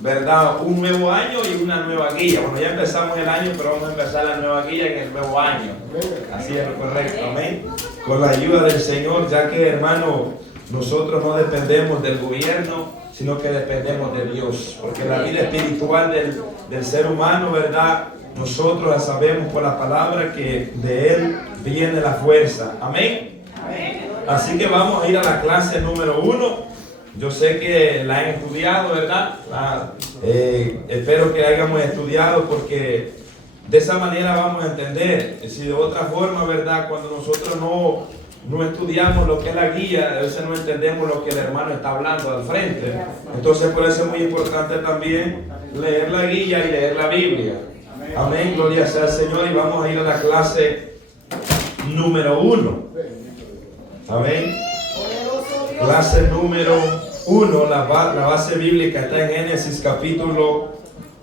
¿verdad? Un nuevo año y una nueva guía. Bueno, ya empezamos el año, pero vamos a empezar la nueva guía en el nuevo año. Así es lo correcto, amén. Con la ayuda del Señor, ya que, hermano, nosotros no dependemos del gobierno, sino que dependemos de Dios. Porque la vida espiritual del ser humano, ¿verdad? Nosotros la sabemos por la palabra que de Él viene la fuerza. Amén. Así que vamos a ir a la clase número 1. Yo sé que la han estudiado, ¿verdad? Espero que hayamos estudiado porque de esa manera vamos a entender. Si de otra forma, ¿verdad? Cuando nosotros no estudiamos lo que es la guía, a veces no entendemos lo que el hermano está hablando al frente. Entonces por eso es muy importante también leer la guía y leer la Biblia. Amén, gloria sea al Señor. Y vamos a ir a la clase número 1. Amén. Clase número 1, la base bíblica está en Génesis capítulo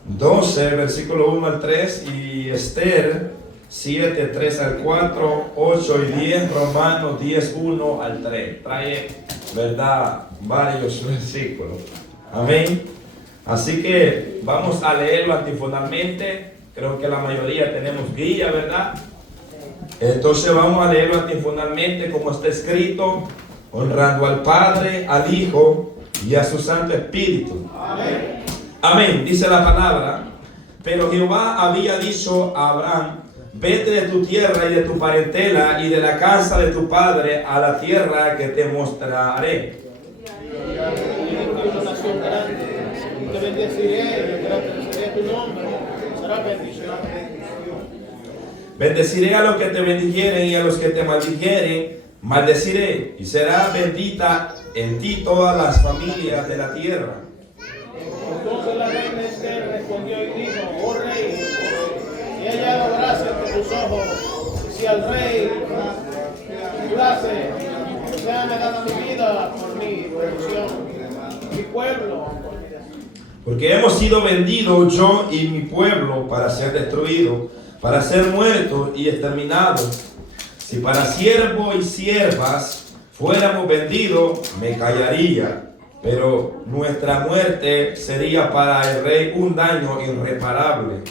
12, versículo 1 al 3, y Esther 7, 3 al 4, 8 y 10, Romanos 10, 1 al 3. Trae, ¿verdad?, varios versículos. Amén. Así que vamos a leerlo antifondalmente. Creo que la mayoría tenemos guía, ¿verdad? Entonces vamos a leerlo antifondalmente como está escrito, honrando al Padre, al Hijo y a su Santo Espíritu. Amén. Amén. Dice la palabra: pero Jehová había dicho a Abraham: vete de tu tierra y de tu parentela y de la casa de tu padre a la tierra que te mostraré. Te bendeciré, engrandeceré tu nombre, será bendición. Bendeciré a los que te bendijeren y a los que te maldijeren maldeciré, y será bendita en ti todas las familias de la tierra. Entonces la reina Esther respondió y dijo: oh rey, si ella lograse ante tus ojos, si al rey place, sea me dada mi vida por mi producción, mi pueblo. Porque hemos sido vendidos yo y mi pueblo para ser destruidos, para ser muertos y exterminados. Si para siervos y siervas fuéramos vendidos, me callaría, pero nuestra muerte sería para el rey un daño irreparable.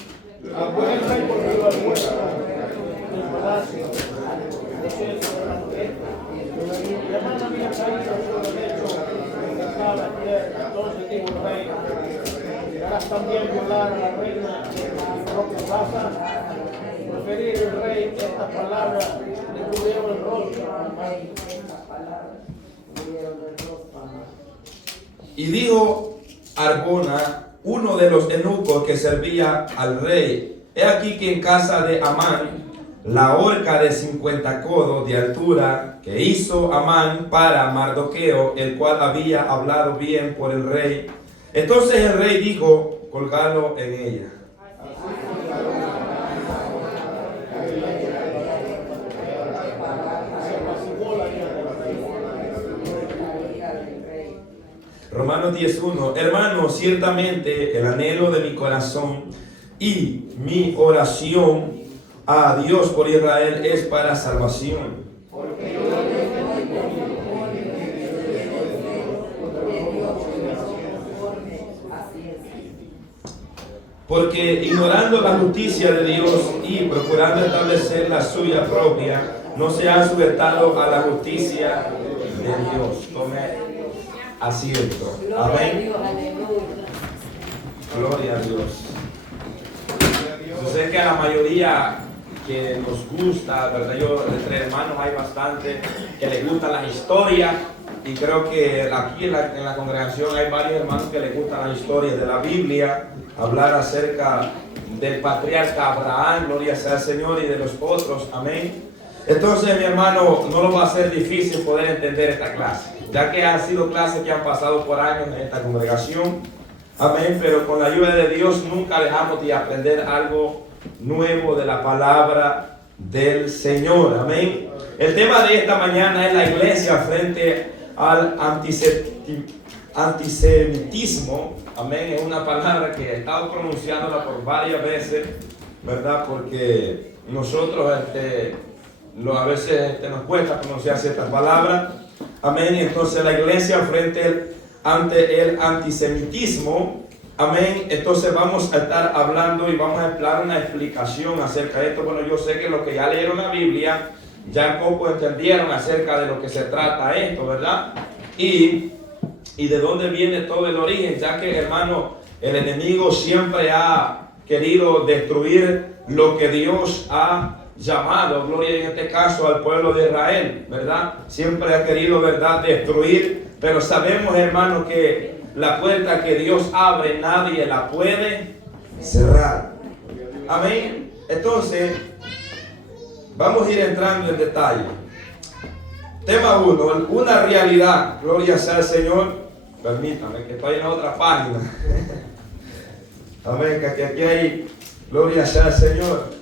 Entonces dijo el rey: ¿harás también violar a la reina en tu propia casa? Proferir el rey estas palabras, le cubrieron el rostro. Y dijo Arbona, uno de los eunucos que servía al rey: he aquí que en casa de Amán la horca de 50 codos de altura que hizo Amán para Mardoqueo, el cual había hablado bien por el rey. Entonces el rey dijo: colgadlo en ella. Romanos 10:1. Hermanos, ciertamente el anhelo de mi corazón y mi oración a Dios por Israel es para salvación. Porque ignorando la justicia de Dios y procurando establecer la suya propia, no se han sujetado a la justicia de Dios. Tome asiento. Amén. Gloria a Dios. Yo sé que a la mayoría que nos gusta, ¿verdad? Yo, entre hermanos hay bastante que les gustan las historias, y creo que aquí en la congregación hay varios hermanos que les gustan las historias de la Biblia, hablar acerca del patriarca Abraham, gloria sea al Señor, y de los otros. Amén. Entonces, mi hermano, no lo va a ser difícil poder entender esta clase, ya que han sido clases que han pasado por años en esta congregación. Amén. Pero con la ayuda de Dios nunca dejamos de aprender algo nuevo de la palabra del Señor. Amén. El tema de esta mañana es la iglesia frente al antisemitismo. Amén. Es una palabra que he estado pronunciándola por varias veces, ¿verdad? Porque nosotros a veces nos cuesta pronunciar ciertas palabras. Amén. Entonces la iglesia ante el antisemitismo Amén. Entonces vamos a estar hablando y vamos a dar una explicación acerca de esto. Bueno, yo sé que los que ya leyeron la Biblia ya un poco entendieron acerca de lo que se trata esto, ¿verdad? Y de dónde viene todo el origen, ya que, hermano, el enemigo siempre ha querido destruir lo que Dios ha llamado, gloria en este caso al pueblo de Israel, ¿verdad? Siempre ha querido, ¿verdad?, destruir, pero sabemos, hermano, que la puerta que Dios abre nadie la puede cerrar. Amén. Entonces, vamos a ir entrando en detalle. Tema 1, una realidad, gloria sea al Señor. Permítame que estoy en la otra página. Amén, que aquí hay, gloria sea al Señor.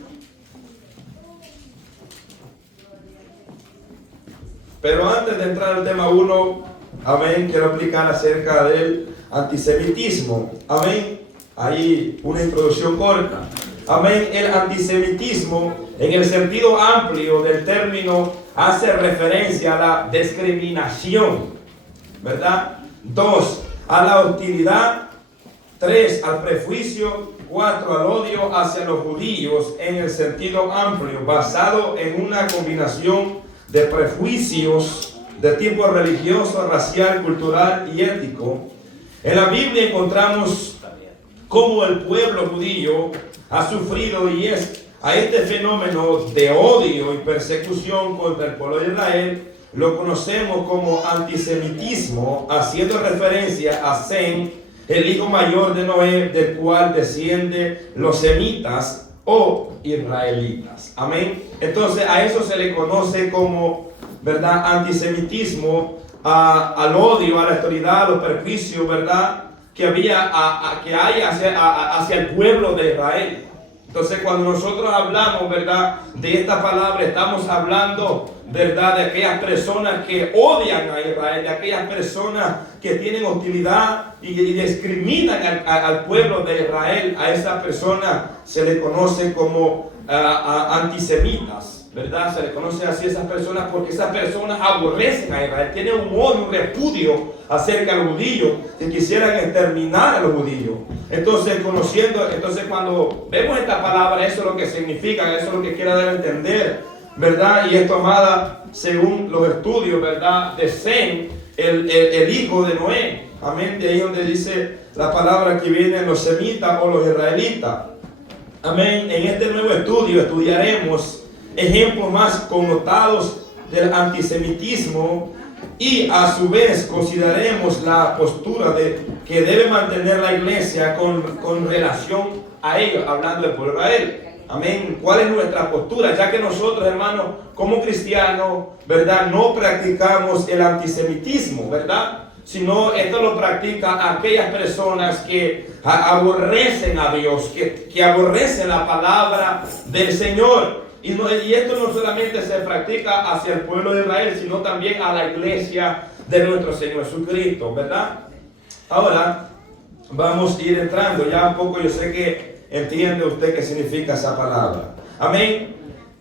Pero antes de entrar al tema 1, amén, quiero explicar acerca del antisemitismo. Amén, ahí una introducción corta. Amén, el antisemitismo en el sentido amplio del término hace referencia a la discriminación, ¿verdad? 2, a la hostilidad. 3, al prejuicio. 4, al odio hacia los judíos en el sentido amplio, basado en una combinación de prejuicios de tipo religioso, racial, cultural y ético. En la Biblia encontramos cómo el pueblo judío ha sufrido y es a este fenómeno de odio y persecución contra el pueblo de Israel. Lo conocemos como antisemitismo, haciendo referencia a Sem, el hijo mayor de Noé, del cual descienden los semitas o israelitas. Amén. Entonces a eso se le conoce como, ¿verdad?, antisemitismo, al odio, a la autoridad, a los prejuicios, ¿verdad?, que hay hacia el pueblo de Israel. Entonces cuando nosotros hablamos, ¿verdad?, de esta palabra, estamos hablando, ¿verdad?, de aquellas personas que odian a Israel, de aquellas personas que tienen hostilidad y discriminan al pueblo de Israel. A esas personas se le conoce como antisemitas, ¿verdad? Se le conoce así a esas personas porque esas personas aborrecen a Israel, tienen un odio, un repudio acerca de los judíos, que quisieran exterminar a los judíos. Entonces cuando vemos esta palabra, eso es lo que significa, eso es lo que quiere dar a entender, ¿verdad? Y es tomada según los estudios, ¿verdad?, de Sem, el hijo de Noé. Amén. De ahí donde dice la palabra que vienen los semitas o los israelitas. Amén. En este nuevo estudio estudiaremos ejemplos más connotados del antisemitismo y a su vez consideraremos la postura que debe mantener la iglesia con relación a ellos, hablando del pueblo de Israel. Amén. ¿Cuál es nuestra postura? Ya que nosotros, hermanos, como cristianos, ¿verdad?, no practicamos el antisemitismo, ¿verdad?, sino esto lo practican aquellas personas que aborrecen a Dios, que aborrecen la palabra del Señor. Y esto no solamente se practica hacia el pueblo de Israel, sino también a la iglesia de nuestro Señor Jesucristo, ¿verdad? Ahora vamos a ir entrando ya un poco. Yo sé que entiende usted qué significa esa palabra. Amén.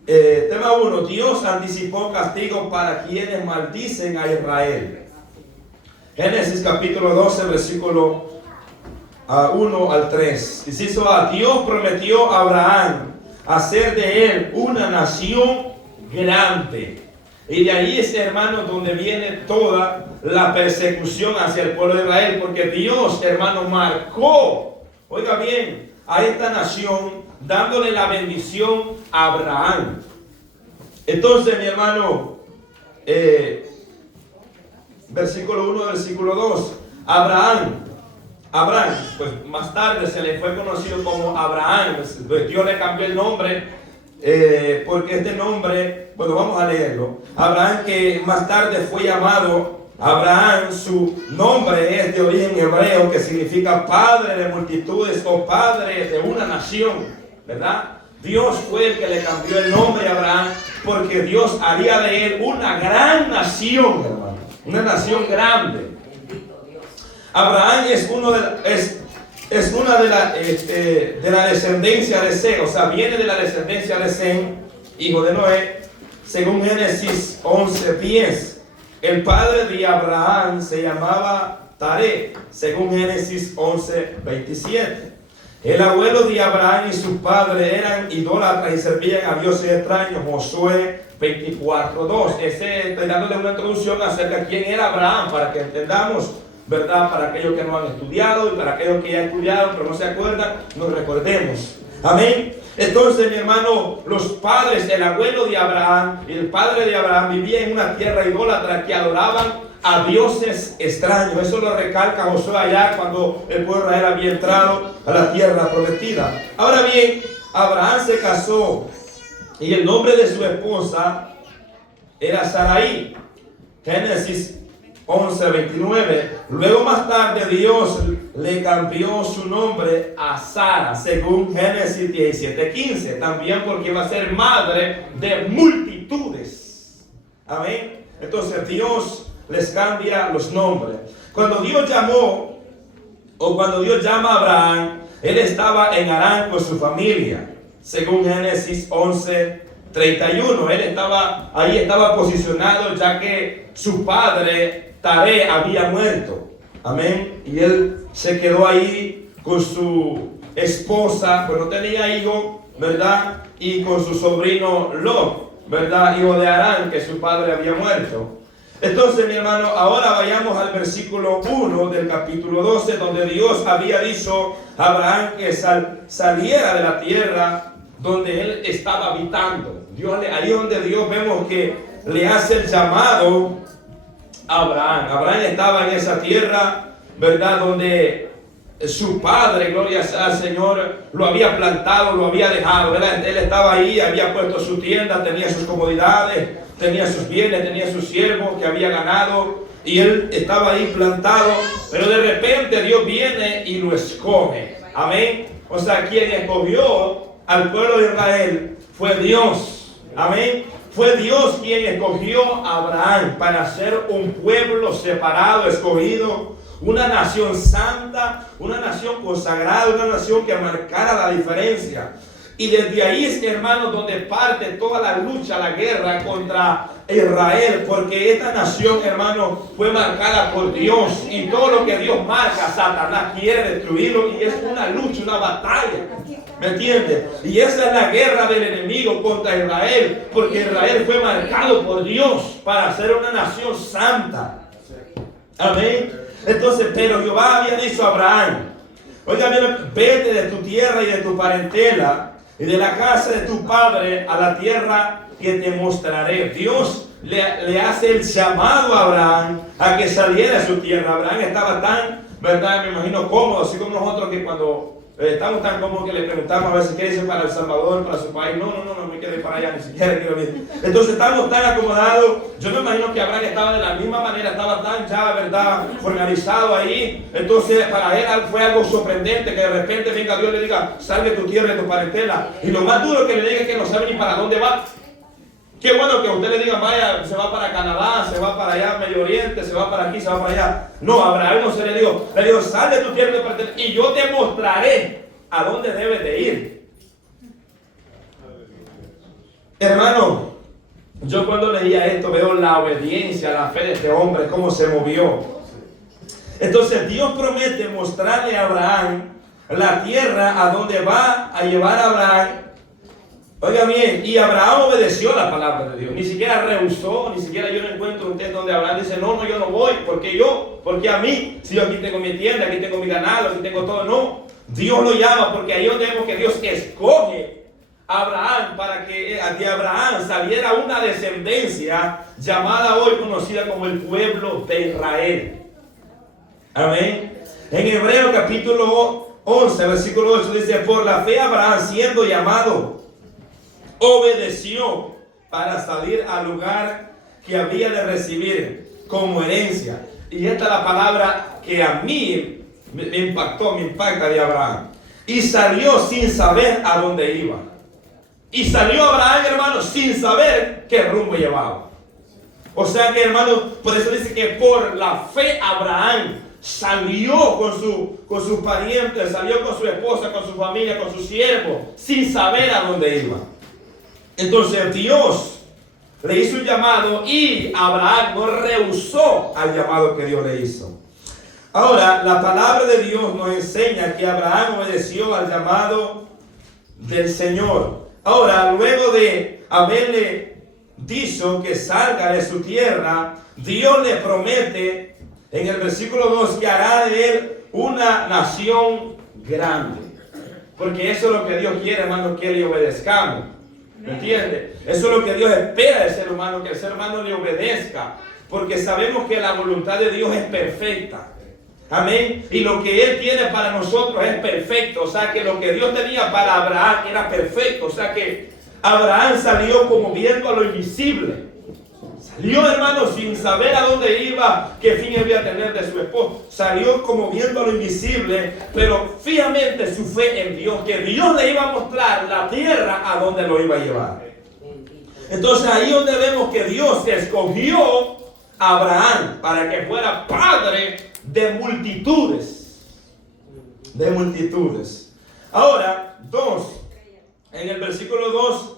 Tema 1. Dios anticipó castigo para quienes maldicen a Israel. Génesis capítulo 12, versículo 1 al 3. Inciso A. Dios prometió a Abraham hacer de él una nación grande. Y de ahí es, hermano, donde viene toda la persecución hacia el pueblo de Israel. Porque Dios, hermano, marcó, oiga bien, a esta nación dándole la bendición a Abraham. Entonces, mi hermano, versículo 1, versículo 2. Abraham, pues más tarde se le fue conocido como Abraham. Pues Dios le cambió el nombre, porque este nombre, bueno, vamos a leerlo. Abraham, que más tarde fue llamado Abraham, su nombre es de origen hebreo, que significa padre de multitudes o padre de una nación, ¿verdad? Dios fue el que le cambió el nombre a Abraham, porque Dios haría de él una gran nación, hermano. Una nación grande. Abraham es una de la descendencia de Sem, o sea, viene de la descendencia de Sem, hijo de Noé, según Génesis 11:10. El padre de Abraham se llamaba Taré, según Génesis 11:27. El abuelo de Abraham y su padre eran idólatras y servían a dioses extraños. Josué 24:2. Estoy dándole una introducción acerca de quién era Abraham para que entendamos, ¿verdad? Para aquellos que no han estudiado y para aquellos que ya han estudiado pero no se acuerdan, nos recordemos. Amén. Entonces, mi hermano, los padres, el abuelo de Abraham y el padre de Abraham vivían en una tierra idólatra que adoraban a dioses extraños. Eso lo recalca Josué allá cuando el pueblo de Israel había entrado a la tierra prometida. Ahora bien, Abraham se casó y el nombre de su esposa era Sarai. Génesis 11:29. Luego más tarde Dios le cambió su nombre a Sara, según Génesis 17:15. También porque iba a ser madre de multitudes. Amén. Entonces Dios les cambia los nombres. Cuando Dios llamó, o cuando Dios llama a Abraham, él estaba en Harán con su familia, según Génesis 11:31. Él estaba posicionado ya que su padre Taré había muerto. Amén. Y él se quedó ahí con su esposa, pues no tenía hijo, ¿verdad? Y con su sobrino Lot, ¿verdad? Hijo de Harán, que su padre había muerto. Entonces, mi hermano, ahora vayamos al versículo 1 del capítulo 12, donde Dios había dicho a Abraham que saliera de la tierra donde él estaba habitando. Ahí donde Dios vemos que le hace el llamado a Abraham. Abraham estaba en esa tierra, ¿verdad? Donde su padre, gloria al Señor, lo había plantado, lo había dejado, ¿verdad? Él estaba ahí, había puesto su tienda, tenía sus comodidades, tenía sus bienes, tenía sus siervos que había ganado y él estaba ahí plantado, pero de repente Dios viene y lo escoge. Amén. O sea, quien escogió al pueblo de Israel fue Dios. Amén. Fue Dios quien escogió a Abraham para ser un pueblo separado, escogido, una nación santa, una nación consagrada, una nación que marcara la diferencia. Y desde ahí es, hermano, donde parte toda la lucha, la guerra contra Israel, porque esta nación, hermano, fue marcada por Dios, y todo lo que Dios marca, Satanás quiere destruirlo, y es una lucha, una batalla. ¿Me entiendes? Y esa es la guerra del enemigo contra Israel, porque Israel fue marcado por Dios para ser una nación santa. Amén. Entonces, pero Jehová había dicho a Abraham: oiga, vete de tu tierra y de tu parentela y de la casa de tu padre a la tierra que te mostraré. Dios le hace el llamado a Abraham a que saliera de su tierra. Abraham estaba tan, ¿verdad? Me imagino cómodo, así como nosotros que cuando estamos tan cómodos que le preguntamos a veces qué dice para El Salvador, para su país. No me quedé para allá, ni siquiera quiero ir. Entonces estamos tan acomodados. Yo me imagino que Abraham estaba de la misma manera, estaba tan ya, ¿verdad?, organizado ahí. Entonces para él fue algo sorprendente que de repente venga Dios y le diga: sal de tu tierra y de tu parentela. Y lo más duro que le diga es que no sabe ni para dónde va. Qué bueno que usted le diga: vaya, se va para Canadá, se va para allá, Medio Oriente, se va para aquí, se va para allá. No, a Abraham no se le dijo, sal de tu tierra y de tu parentela y yo te mostraré a dónde debes de ir. Hermano, yo cuando leía esto veo la obediencia, la fe de este hombre, cómo se movió. Entonces Dios promete mostrarle a Abraham la tierra a donde va a llevar a Abraham. Oiga bien, y Abraham obedeció la palabra de Dios, ni siquiera rehusó, ni siquiera yo no encuentro un texto donde Abraham dice: no, yo no voy, porque a mí, si yo aquí tengo mi tienda, aquí tengo mi ganado, aquí tengo todo. No, Dios lo llama, porque ahí donde vemos que Dios escoge a Abraham para que de Abraham saliera una descendencia llamada hoy conocida como el pueblo de Israel. Amén. En Hebreos capítulo 11, versículo 8 dice: por la fe Abraham, siendo llamado, obedeció para salir al lugar que había de recibir como herencia. Y esta es la palabra que a mí me impacta de Abraham. Y salió sin saber a dónde iba. Y salió Abraham, hermano, sin saber qué rumbo llevaba. O sea que, hermano, por eso dice que por la fe Abraham salió con sus parientes, salió con su esposa, con su familia, con sus siervos, sin saber a dónde iba. Entonces Dios le hizo un llamado y Abraham no rehusó al llamado que Dios le hizo. Ahora, la palabra de Dios nos enseña que Abraham obedeció al llamado del Señor. Ahora, luego de haberle dicho que salga de su tierra, Dios le promete en el versículo 2 que hará de él una nación grande. Porque eso es lo que Dios quiere, hermano, que le obedezcamos. ¿Me entiende? Eso es lo que Dios espera del ser humano, que el ser humano le obedezca. Porque sabemos que la voluntad de Dios es perfecta. Amén. Y lo que Él tiene para nosotros es perfecto. O sea que lo que Dios tenía para Abraham era perfecto. O sea que Abraham salió como viendo a lo invisible. Salió, hermano, sin saber a dónde iba, qué fin iba a tener de su esposo. Salió como viendo a lo invisible, pero fijamente su fe en Dios, que Dios le iba a mostrar la tierra a donde lo iba a llevar. Entonces ahí donde vemos que Dios escogió a Abraham para que fuera padre de multitudes. De multitudes. Ahora, en el versículo 2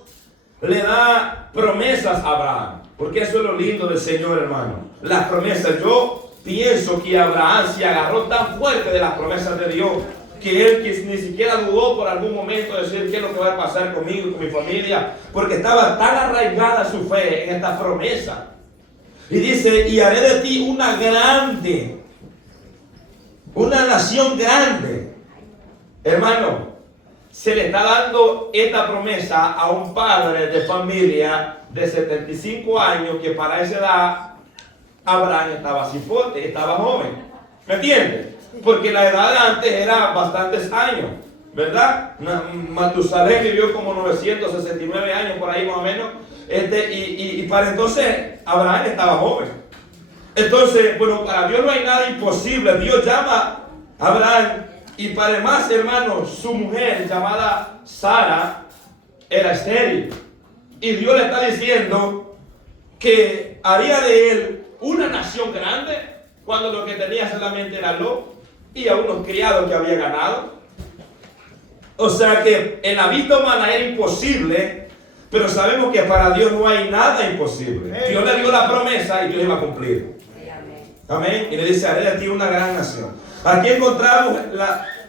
le da promesas a Abraham. Porque eso es lo lindo del Señor, hermano. Las promesas. Yo pienso que Abraham se agarró tan fuerte de las promesas de Dios que él ni siquiera dudó por algún momento de decir qué es lo que va a pasar conmigo y con mi familia. Porque estaba tan arraigada su fe en esta promesa. Y dice, y haré de ti una nación grande. Hermano, se le está dando esta promesa a un padre de familia de 75 años que para esa edad Abraham estaba cipote, estaba joven. ¿Me entiendes? Porque la edad de antes era bastantes años, ¿verdad? Matusalén vivió como 969 años por ahí más o menos. Y para entonces Abraham estaba joven. Entonces, bueno, para Dios no hay nada imposible. Dios llama a Abraham. Y para más, hermanos, su mujer llamada Sara era estéril. Y Dios le está diciendo que haría de él una nación grande cuando lo que tenía solamente era Lot y a unos criados que había ganado. O sea que en la vista humana era imposible, pero sabemos que para Dios no hay nada imposible. Dios le dio la promesa y Dios iba a cumplir. Amén. Y le dice, haré de ti una gran nación. Aquí encontramos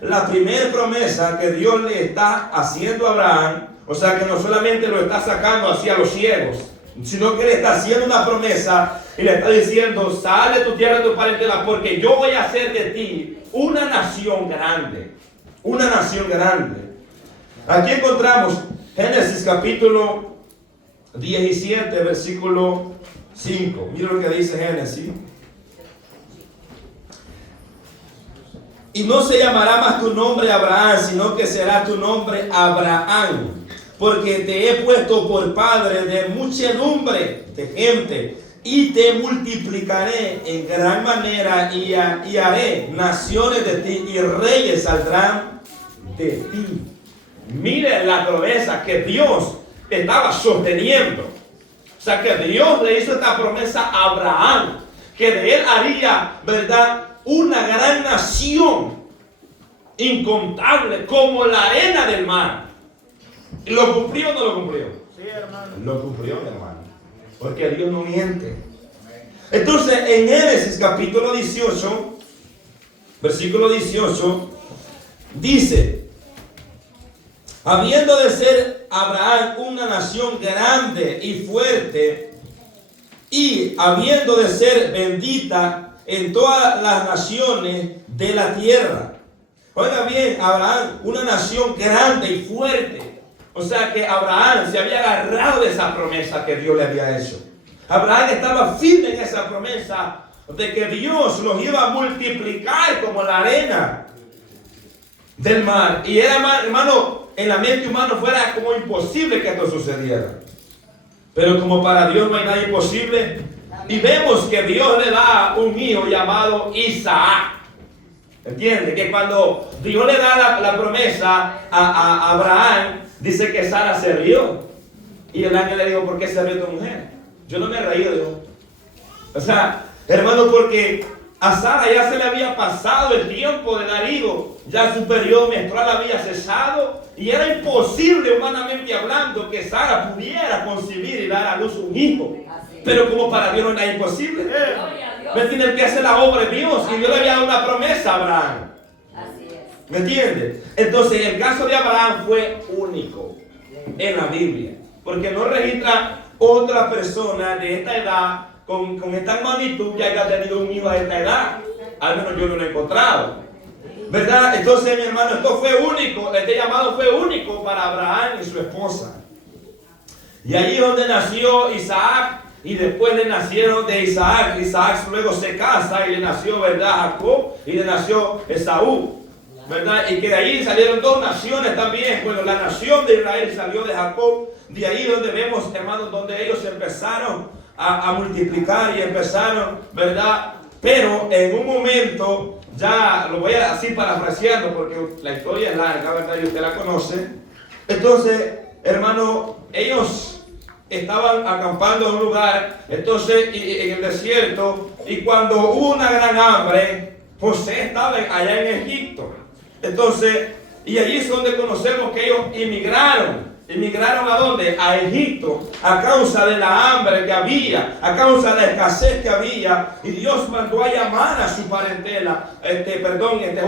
la primera promesa que Dios le está haciendo a Abraham. O sea que no solamente lo está sacando hacia los ciegos, sino que le está haciendo una promesa y le está diciendo, sal de tu tierra, de tu parentela, porque yo voy a hacer de ti una nación grande. Una nación grande. Aquí encontramos Génesis capítulo 17, versículo 5. Mira lo que dice Génesis. Y no se llamará más tu nombre Abraham, sino que será tu nombre Abraham, porque te he puesto por padre de muchedumbre de gente, y te multiplicaré en gran manera, y haré naciones de ti, y reyes saldrán de ti. Miren la promesa que Dios estaba sosteniendo. O sea que Dios le hizo esta promesa a Abraham, que de él haría, ¿verdad?, una gran nación incontable como la arena del mar. ¿Lo cumplió o no lo cumplió? Sí, hermano. Lo cumplió, hermano. Porque Dios no miente. Entonces, en Génesis capítulo 18, versículo 18, dice, habiendo de ser Abraham una nación grande y fuerte, y habiendo de ser bendita en todas las naciones de la tierra. Oiga bien, Abraham, una nación grande y fuerte. O sea que Abraham se había agarrado de esa promesa que Dios le había hecho. Abraham estaba firme en esa promesa de que Dios los iba a multiplicar como la arena del mar. Y era, hermano, en la mente humana fuera como imposible que esto sucediera. Pero como para Dios no hay nada imposible, y vemos que Dios le da un hijo llamado Isaac. ¿Entiende? Que cuando Dios le da la promesa a Abraham, dice que Sara se rió. Y el ángel le dijo, ¿por qué se rió tu mujer? Yo no me he reído, dijo. O sea, hermano, porque a Sara ya se le había pasado el tiempo de dar hijo. Ya su periodo menstrual había cesado. Y era imposible, humanamente hablando, que Sara pudiera concebir y dar a luz un hijo. Pero como para Dios no era imposible. ¿Me entiende? El que hace la obra es Dios. Y Dios le había dado una promesa a Abraham. Así es. ¿Me entiende? Entonces el caso de Abraham fue único en la Biblia. Porque no registra otra persona de esta edad con esta magnitud que haya tenido un hijo a esta edad. Al menos yo no lo he encontrado. ¿Verdad? Entonces, mi hermano, esto fue único. Este llamado fue único para Abraham y su esposa. Y allí es donde nació Isaac. Y después le nacieron de Isaac. Isaac luego se casa y le nació, ¿verdad?, Jacob. Y le nació Esaú. ¿Verdad? Y que de ahí salieron dos naciones también. Bueno, la nación de Israel salió de Jacob. De ahí donde vemos, hermanos, donde ellos empezaron a multiplicar y empezaron, ¿verdad? Pero en un momento, ya lo voy a así parafraseando porque la historia es larga, ¿verdad? Y usted la conoce. Entonces, hermano, ellos estaban acampando en un lugar, entonces, en el desierto, y cuando hubo una gran hambre, José estaba allá en Egipto. Entonces, y allí es donde conocemos que ellos inmigraron. ¿Inmigraron a dónde? A Egipto, a causa de la hambre que había, a causa de la escasez que había. Y Dios mandó a llamar a su parentela,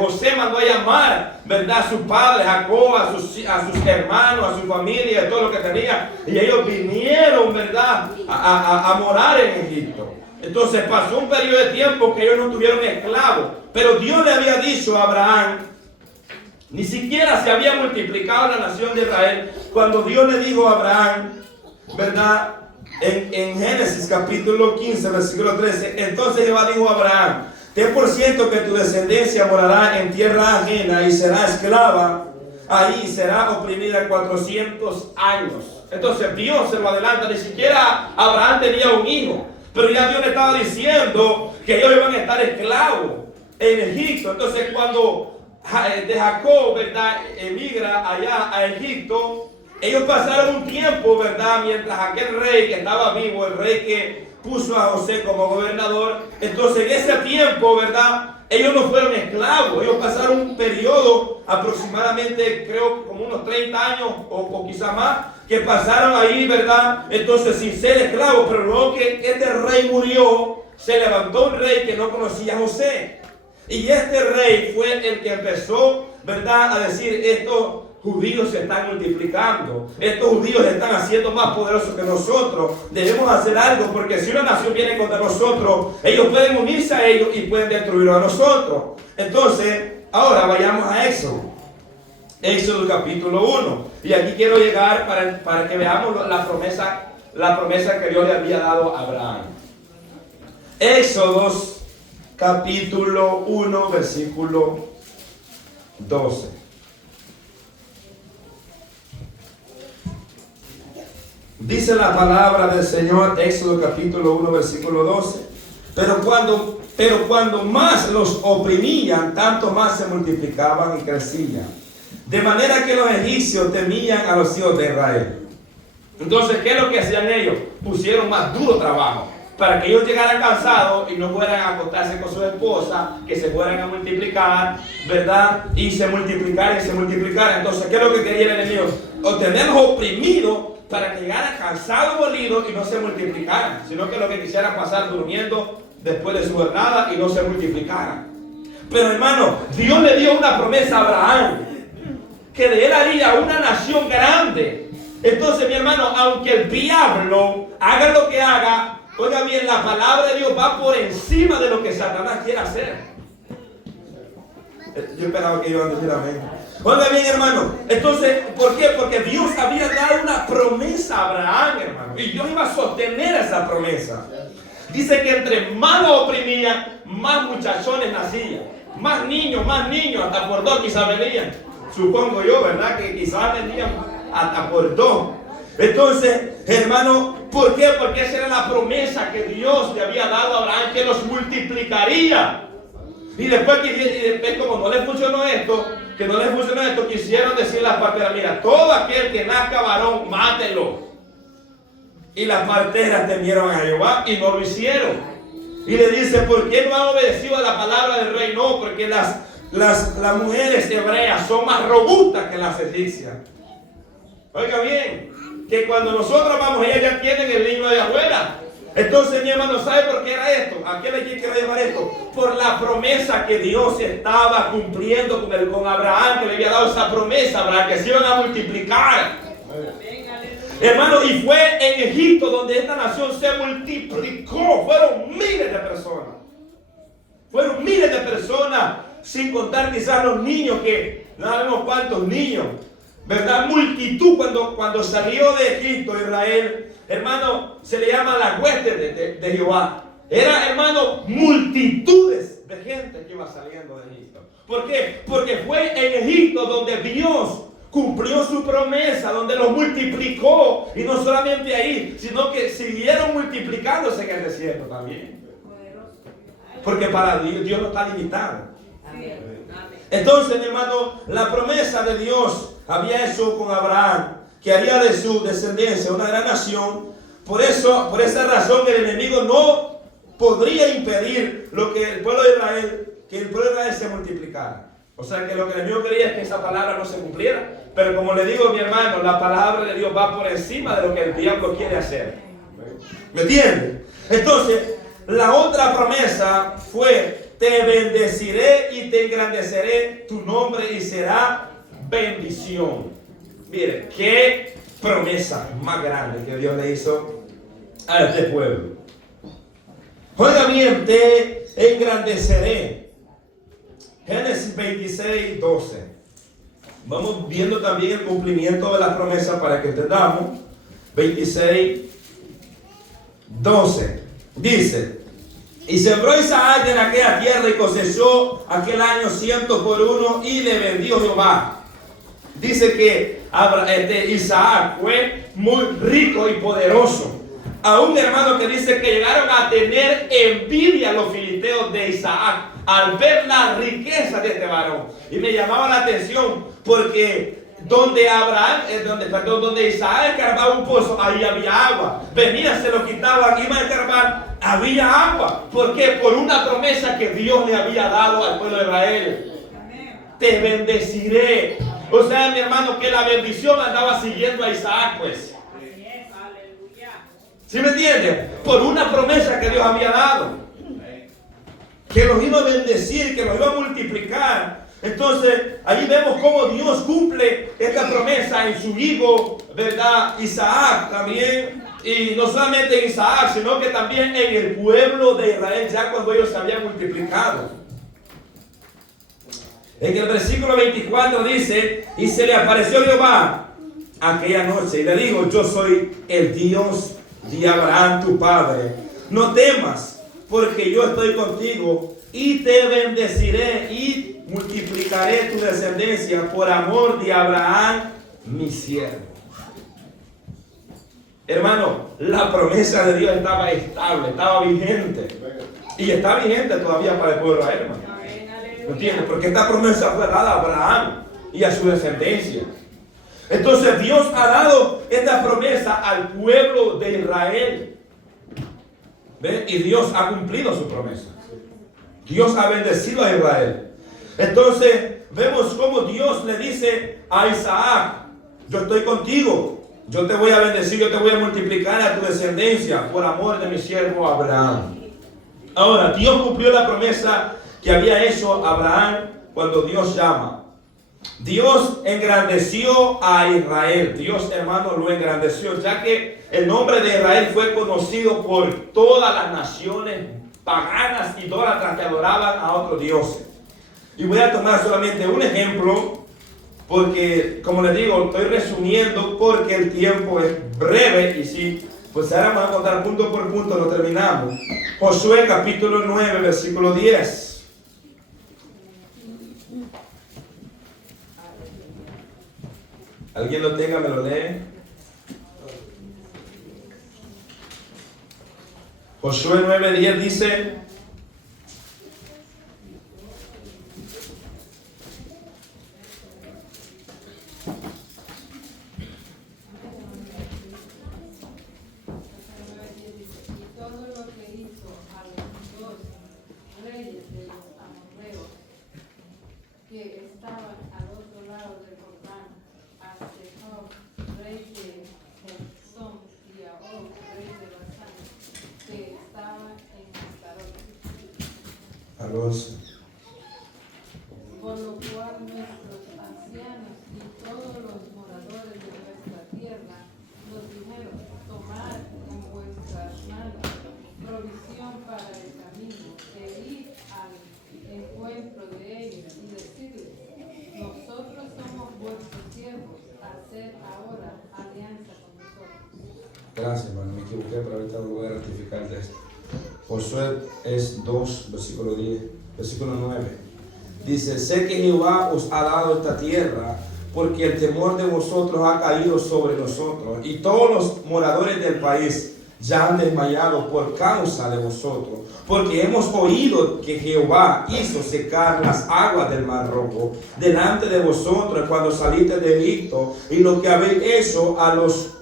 José mandó a llamar, ¿verdad?, a su padre, Jacob, a sus hermanos, a su familia, a todo lo que tenía. Y ellos vinieron, ¿verdad?, a morar en Egipto. Entonces pasó un periodo de tiempo que ellos no tuvieron esclavos. Pero Dios le había dicho a Abraham, ni siquiera se había multiplicado la nación de Israel, cuando Dios le dijo a Abraham, ¿verdad?, en Génesis capítulo 15, versículo 13, entonces Jehová dijo a Abraham, ten por cierto que tu descendencia morará en tierra ajena y será esclava, ahí será oprimida 400 años. Entonces Dios se lo adelanta, ni siquiera Abraham tenía un hijo, pero ya Dios le estaba diciendo que ellos iban a estar esclavos en Egipto. Entonces cuando de Jacob, ¿verdad?, emigra allá a Egipto, ellos pasaron un tiempo, ¿verdad?, mientras aquel rey que estaba vivo, el rey que puso a José como gobernador, entonces en ese tiempo, ¿verdad?, ellos no fueron esclavos. Ellos pasaron un periodo aproximadamente, creo, como unos 30 años o quizá más, que pasaron ahí, ¿verdad?, entonces sin ser esclavos. Pero luego que este rey murió, se levantó un rey que no conocía a José. Y este rey fue el que empezó, ¿verdad?, a decir, estos judíos se están multiplicando, estos judíos se están haciendo más poderosos que nosotros, debemos hacer algo, porque si una nación viene contra nosotros, ellos pueden unirse a ellos y pueden destruirlo a nosotros. Entonces, ahora vayamos a Éxodo. Éxodo capítulo 1. Y aquí quiero llegar para que veamos la promesa que Dios le había dado a Abraham. Éxodo capítulo 1, versículo 12. Dice la palabra del Señor, Éxodo capítulo 1, versículo 12. Pero cuando más los oprimían, tanto más se multiplicaban y crecían. De manera que los egipcios temían a los hijos de Israel. Entonces, ¿qué es lo que hacían ellos? Pusieron más duro trabajo, para que ellos llegaran cansados y no fueran a acostarse con sus esposas, que se fueran a multiplicar, ¿verdad? Y se multiplicaran y se multiplicaran. Entonces, ¿qué es lo que quería el enemigo? Obtenerlos oprimidos para que llegaran cansados, molidos y no se multiplicaran, sino que lo que quisieran pasar durmiendo después de su jornada y no se multiplicaran. Pero hermano, Dios le dio una promesa a Abraham, que de él haría una nación grande. Entonces, mi hermano, aunque el diablo haga lo que haga, oiga bien, la palabra de Dios va por encima de lo que Satanás quiere hacer. Yo esperaba que iban a decir amén. Oiga bien, hermano. Entonces, ¿por qué? Porque Dios había dado una promesa a Abraham, hermano. Y Dios iba a sostener esa promesa. Dice que entre más lo oprimían, más muchachones nacían. Más niños, hasta por dos quizás venían. Supongo yo, ¿verdad? Que quizás venían hasta por dos. Entonces, hermano, ¿por qué? Porque esa era la promesa que Dios le había dado a Abraham, que los multiplicaría. Y después como no les funcionó esto, quisieron decir las parteras, mira, todo aquel que nazca varón, mátelo. Y las parteras temieron a Jehová y no lo hicieron. Y le dice, ¿por qué no han obedecido a la palabra del rey? No, porque las mujeres hebreas son más robustas que las egipcias. Oiga bien, que cuando nosotros vamos, ellas ya tienen el niño de abuela. Entonces, mi hermano, ¿sabe por qué era esto? ¿A qué le quiero llevar esto? Por la promesa que Dios estaba cumpliendo con Abraham, que le había dado esa promesa a Abraham, que se iban a multiplicar. Hermano, y fue en Egipto donde esta nación se multiplicó. Fueron miles de personas. Fueron miles de personas, sin contar quizás los niños, que no sabemos cuántos niños. ¿Verdad? Multitud cuando salió de Egipto, Israel, hermano, se le llama la hueste de Jehová. Era, hermano, multitudes de gente que iba saliendo de Egipto. ¿Por qué? Porque fue en Egipto donde Dios cumplió su promesa, donde los multiplicó. Y no solamente ahí, sino que siguieron multiplicándose en el desierto también. Porque para Dios no está limitado. Entonces, hermano, la promesa de Dios había hecho con Abraham, que haría de su descendencia una gran nación. Por esa razón, el enemigo no podría impedir que el pueblo de Israel se multiplicara. O sea, que lo que el enemigo quería es que esa palabra no se cumpliera. Pero como le digo, mi hermano, la palabra de Dios va por encima de lo que el diablo quiere hacer. ¿Me entiende? Entonces, la otra promesa fue: te bendeciré y te engrandeceré tu nombre y será bendición. Mire, qué promesa más grande que Dios le hizo a este pueblo. Oiga bien, te engrandeceré. Génesis 26, 12. Vamos viendo también el cumplimiento de la promesa para que entendamos. 26, 12. Dice: y sembró Isaac en aquella tierra y cosechó aquel año 100 por 1 y le vendió Jehová. Dice que Isaac fue muy rico y poderoso. A un hermano que dice que llegaron a tener envidia los filisteos de Isaac al ver la riqueza de este varón. Y me llamaba la atención porque donde Isaac escarbaba un pozo, ahí había agua. Venía, se lo quitaban, iba a escarbar, había agua. ¿Por qué? Por una promesa que Dios le había dado al pueblo de Israel. Te bendeciré. O sea, mi hermano, que la bendición andaba siguiendo a Isaac, pues. ¿Sí me entienden? Por una promesa que Dios había dado. Que los iba a bendecir, que los iba a multiplicar. Entonces, ahí vemos cómo Dios cumple esta promesa en su hijo, ¿verdad? Isaac también. Y no solamente en Isaac, sino que también en el pueblo de Israel, ya cuando ellos se habían multiplicado. En el versículo 24 dice: y se le apareció Jehová aquella noche y le dijo: yo soy el Dios de Abraham tu padre. No temas, porque yo estoy contigo y te bendeciré y multiplicaré tu descendencia por amor de Abraham mi siervo. Hermano, la promesa de Dios estaba estable, estaba vigente. Y está vigente todavía para el pueblo de Israel, hermano. ¿Me entiendes? Porque esta promesa fue dada a Abraham y a su descendencia. Entonces Dios ha dado esta promesa al pueblo de Israel. ¿Ve? Y Dios ha cumplido su promesa. Dios ha bendecido a Israel. Entonces vemos cómo Dios le dice a Isaac: yo estoy contigo, yo te voy a bendecir, yo te voy a multiplicar a tu descendencia por amor de mi siervo Abraham. Ahora, Dios cumplió la promesa que había hecho Abraham cuando Dios llama. Dios engrandeció a Israel. Dios, hermano, lo engrandeció, ya que el nombre de Israel fue conocido por todas las naciones paganas y idólatras que adoraban a otros dioses. Y voy a tomar solamente un ejemplo, porque, como les digo, estoy resumiendo porque el tiempo es breve. Y si, pues ahora vamos a contar punto por punto, lo terminamos. Josué capítulo 9, versículo 10. ¿Alguien lo tenga? ¿Me lo lee? Josué 9:10 dice: todo lo que hizo a los dos reyes de los amorreos que estaban al otro lado del Jordán, a Sejón, rey de Hesbón, y a Og, rey de Basán, se 11. Por lo cual nuestros ancianos y todos los moradores de nuestra tierra nos dijeron: tomad en vuestras manos provisión para el camino, e ir al encuentro de ellos y decirles: nosotros somos vuestros siervos, haced ahora alianza con nosotros. Gracias, hermano, me equivoqué, pero ahorita lo voy a rectificar de esto. Josué es 2, versículo 10, versículo 9. Dice: sé que Jehová os ha dado esta tierra, porque el temor de vosotros ha caído sobre nosotros, y todos los moradores del país ya han desmayado por causa de vosotros, porque hemos oído que Jehová hizo secar las aguas del Mar Rojo delante de vosotros cuando saliste de Egipto, y lo que habéis hecho a los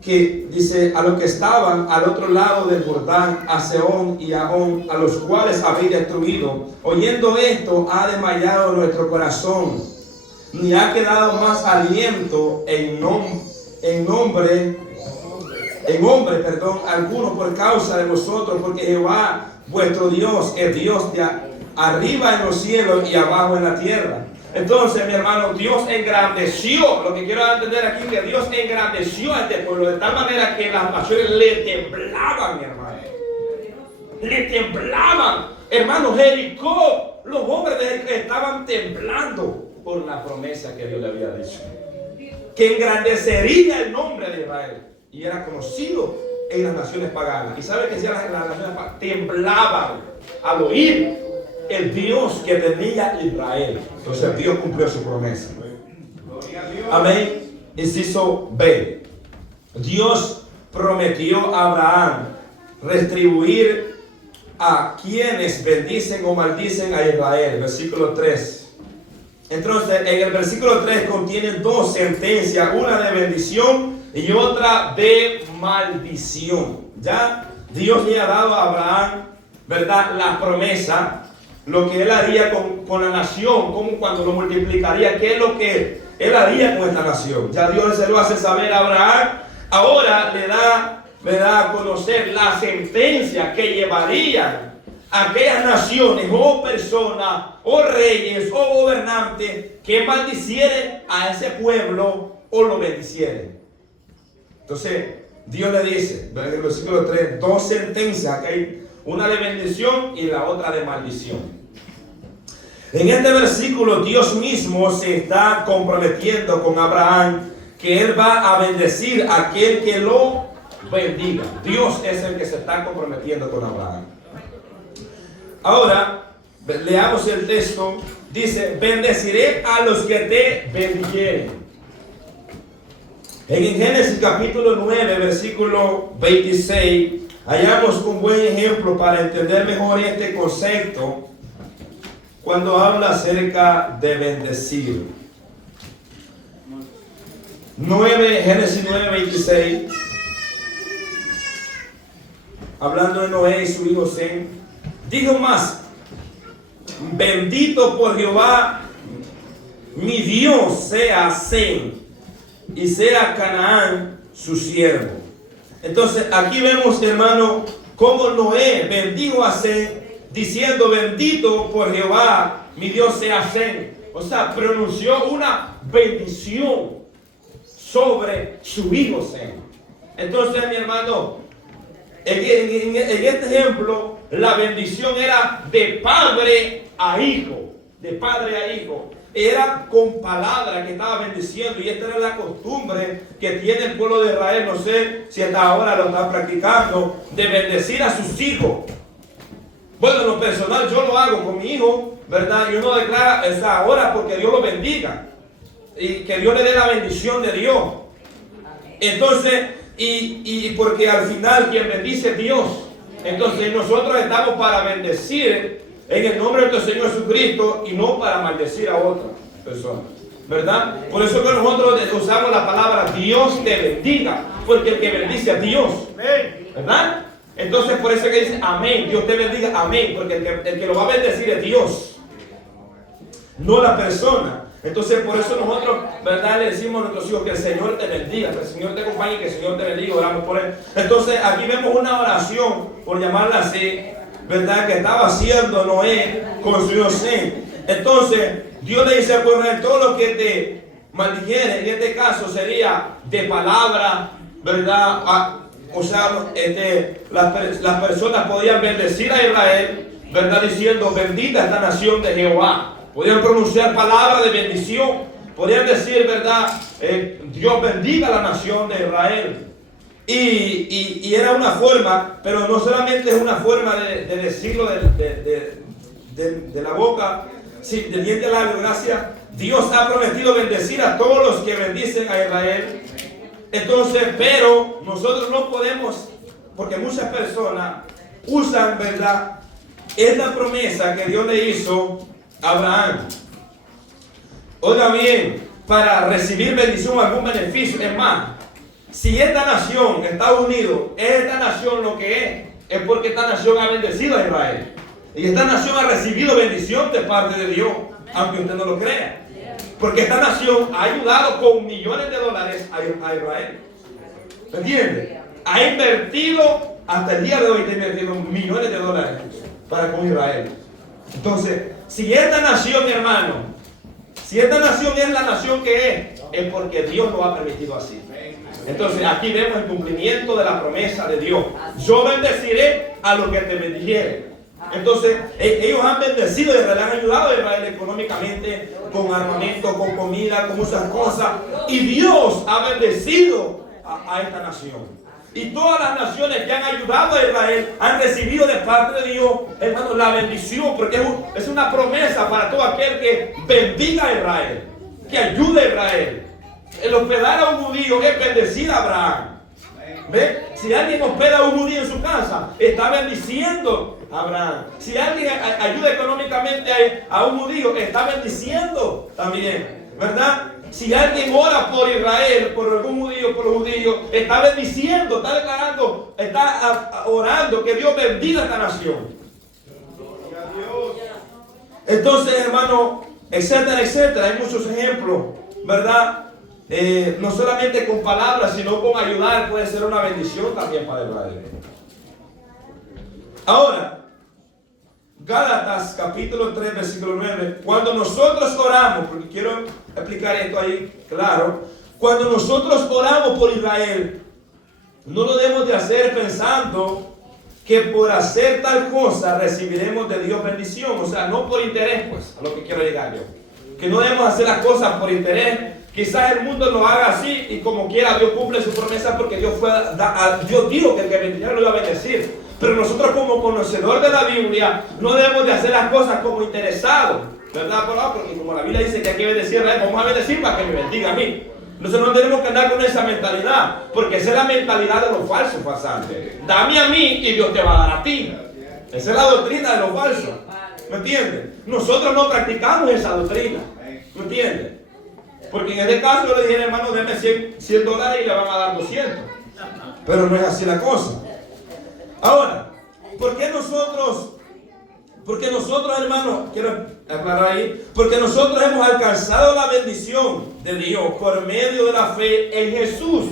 que estaban al otro lado del Jordán, a Sehón y a On, a los cuales habéis destruido. Oyendo esto, ha desmayado nuestro corazón, ni ha quedado más aliento en hombre alguno por causa de vosotros, porque Jehová vuestro Dios es Dios de arriba en los cielos y abajo en la tierra. Entonces, mi hermano, Dios engrandeció, lo que quiero entender aquí es que Dios engrandeció a este pueblo de tal manera que las naciones le temblaban, mi hermano. Le temblaban. Hermano, Jericó, los hombres de Jericó estaban temblando por la promesa que Dios le había dicho, que engrandecería el nombre de Israel, y era conocido en las naciones paganas. ¿Y sabe que decían las naciones paganas? Temblaban al oír el Dios que tenía Israel. Entonces Dios cumplió su promesa. Amén. Inciso B. Dios prometió a Abraham retribuir a quienes bendicen o maldicen a Israel. Versículo 3. Entonces, en el versículo 3 contiene dos sentencias, una de bendición y otra de maldición. Ya Dios le ha dado a Abraham, ¿verdad?, la promesa, lo que él haría con la nación, como cuando lo multiplicaría, qué es lo que él haría con esta nación. Ya Dios se lo hace saber a Abraham. Ahora le da a conocer la sentencia que llevarían aquellas naciones o personas o reyes o gobernantes que maldicieren a ese pueblo o lo bendicieren. Entonces Dios le dice en el versículo 3 dos sentencias, ¿okay? Una de bendición y la otra de maldición. En este versículo Dios mismo se está comprometiendo con Abraham que él va a bendecir a aquel que lo bendiga. Dios es el que se está comprometiendo con Abraham. Ahora leamos el texto. Dice: bendeciré a los que te bendijeren. En Génesis capítulo 9 versículo 26 hallamos un buen ejemplo para entender mejor este concepto cuando habla acerca de bendecir. Génesis 9, 26. Hablando de Noé y su hijo Sem, dijo más: bendito por Jehová mi Dios sea Sem, y sea Canaán su siervo. Entonces aquí vemos, hermano, cómo Noé bendijo a Sem, diciendo: bendito por Jehová mi Dios sea Sem. O sea, pronunció una bendición sobre su hijo Sem. Entonces, mi hermano, en este ejemplo, la bendición era de padre a hijo. De padre a hijo. Era con palabra que estaba bendiciendo, y esta era la costumbre que tiene el pueblo de Israel. No sé si hasta ahora lo están practicando, de bendecir a sus hijos. Bueno, en lo personal yo lo hago con mi hijo, ¿verdad? Y uno declara esa hora porque Dios lo bendiga y que Dios le dé la bendición de Dios. Entonces, y porque al final quien bendice es Dios. Entonces nosotros estamos para bendecir en el nombre de nuestro Señor Jesucristo y no para maldecir a otra persona, ¿verdad? Por eso que nosotros usamos la palabra Dios te bendiga, porque el que bendice es Dios, ¿verdad? Entonces por eso que dice amén, Dios te bendiga, amén, porque el que lo va a bendecir es Dios, no la persona. Entonces por eso nosotros, ¿verdad?, le decimos a nuestros hijos que el Señor te bendiga, que el Señor te acompañe, que el Señor te bendiga, oramos por él. Entonces aquí vemos una oración, por llamarla así, ¿verdad?, que estaba haciendo Noé con su inocente. Entonces, Dios le dice a Israel, todo lo que te maldijere, en este caso sería de palabra, ¿verdad? O sea, las personas podían bendecir a Israel, ¿verdad?, diciendo, bendita esta nación de Jehová. Podían pronunciar palabras de bendición. Podían decir, ¿verdad?, Dios bendiga la nación de Israel. Y era una forma, pero no solamente es una forma de decirlo de la boca, sí, del diente al labio, gracias. Dios ha prometido bendecir a todos los que bendicen a Israel. Entonces, pero nosotros no podemos, porque muchas personas usan, ¿verdad?, esta promesa que Dios le hizo a Abraham. Oiga bien, para recibir bendición o algún beneficio. Es más, si esta nación, Estados Unidos, es esta nación lo que es porque esta nación ha bendecido a Israel. Y esta nación ha recibido bendición de parte de Dios, aunque usted no lo crea. Porque esta nación ha ayudado con millones de dólares a Israel. ¿Me entiende? Ha invertido, hasta el día de hoy está invirtiendo millones de dólares para con Israel. Entonces, si esta nación, mi hermano, si esta nación es la nación que es porque Dios lo ha permitido así. Entonces, aquí vemos el cumplimiento de la promesa de Dios. Yo bendeciré a los que te bendijeren. Entonces, ellos han bendecido a Israel, han ayudado a Israel económicamente, con armamento, con comida, con muchas cosas. Y Dios ha bendecido a esta nación. Y todas las naciones que han ayudado a Israel han recibido de parte de Dios, hermano, la bendición, porque es una promesa para todo aquel que bendiga a Israel, que ayude a Israel. El hospedar a un judío es bendecir a Abraham. ¿Ve? Si alguien hospeda a un judío en su casa, está bendiciendo a Abraham. Si alguien ayuda económicamente a un judío, está bendiciendo también, ¿verdad? Si alguien ora por Israel, por algún judío, por los judíos, está bendiciendo, está declarando, está orando que Dios bendiga a esta nación. Entonces, hermano, etcétera, etcétera. Hay muchos ejemplos, ¿verdad? No solamente con palabras, sino con ayudar puede ser una bendición también para Israel. Ahora, Gálatas capítulo 3 versículo 9. Cuando nosotros oramos, porque quiero explicar esto ahí claro, cuando nosotros oramos por Israel, no lo debemos de hacer pensando que por hacer tal cosa recibiremos de Dios bendición. O sea, no por interés, pues, a lo que quiero llegar yo. Que no debemos hacer las cosas por interés. Quizás el mundo lo haga así y como quiera Dios cumple su promesa porque Dios dijo que el que bendijera lo iba a bendecir. Pero nosotros como conocedor de la Biblia no debemos de hacer las cosas como interesados, ¿verdad? Porque como la Biblia dice que hay que bendecir a él, vamos a bendecir para que me bendiga a mí. Entonces no tenemos que andar con esa mentalidad, porque esa es la mentalidad de los falsos farsantes. Dame a mí y Dios te va a dar a ti. Esa es la doctrina de los falsos. ¿Me entiendes? Nosotros no practicamos esa doctrina. ¿Me entiendes? Porque en este caso yo le dije, hermano, denme $100 y le van a dar 200. Pero no es así la cosa. Ahora, ¿por qué nosotros, hermano, quiero aclarar ahí, porque nosotros hemos alcanzado la bendición de Dios por medio de la fe en Jesús?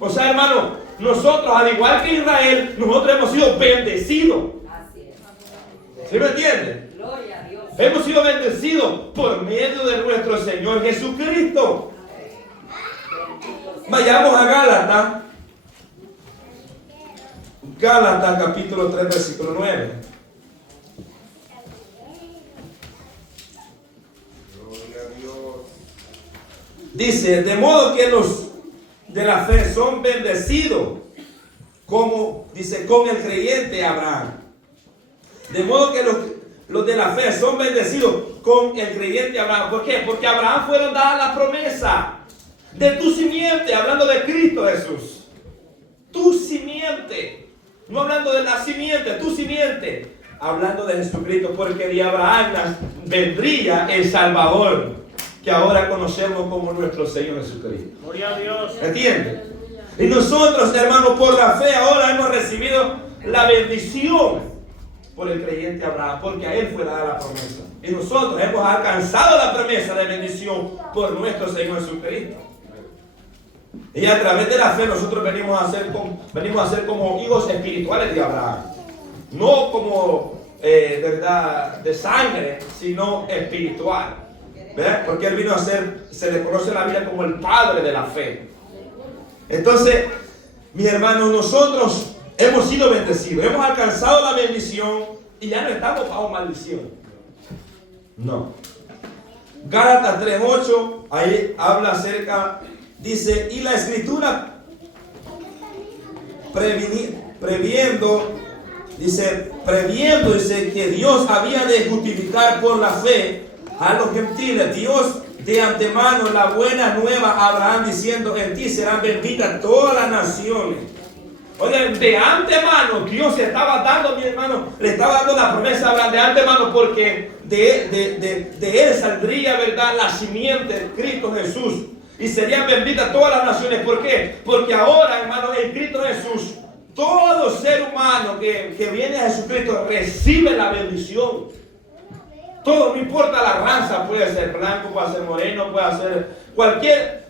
O sea, hermano, nosotros, al igual que Israel, nosotros hemos sido bendecidos. ¿Sí me entienden? Gloria a Dios. Hemos sido bendecidos por medio de nuestro Señor Jesucristo. Vayamos a Gálatas capítulo 3 versículo 9. Dice, de modo que los de la fe son bendecidos, como dice, con el creyente Abraham. De modo que los de la fe son bendecidos con el creyente Abraham. ¿Por qué? Porque a Abraham fueron dadas las promesas de tu simiente, hablando de Cristo Jesús. Tu simiente. No hablando de la simiente, tu simiente. Hablando de Jesucristo, porque de Abraham vendría el Salvador, que ahora conocemos como nuestro Señor Jesucristo. Gloria a Dios. ¿Entiendes? Y nosotros, hermanos, por la fe ahora hemos recibido la bendición por el creyente Abraham, porque a él fue dada la promesa. Y nosotros hemos alcanzado la promesa de bendición por nuestro Señor Jesucristo. Y a través de la fe nosotros venimos a ser como hijos espirituales de Abraham. no como verdad de sangre, sino espiritual. ¿Verdad? Porque él vino a ser, se le conoce en la Biblia como el padre de la fe. Entonces, mis hermanos, nosotros hemos sido bendecidos, hemos alcanzado la bendición y ya no estamos bajo maldición. No. Gálatas 3:8, ahí habla acerca, dice, y la escritura previendo, dice que Dios había de justificar por la fe a los gentiles. Dios de antemano la buena nueva a Abraham diciendo, en ti serán benditas todas las naciones. Oigan, de antemano Dios se estaba dando, mi hermano, le estaba dando la promesa a Abraham de antemano, porque de él saldría, ¿verdad?, la simiente de Cristo Jesús, y serían benditas todas las naciones. ¿Por qué? Porque ahora, hermano, en Cristo Jesús, todo ser humano que viene a Jesucristo recibe la bendición. Todo, no importa la raza, puede ser blanco, puede ser moreno, puede ser cualquier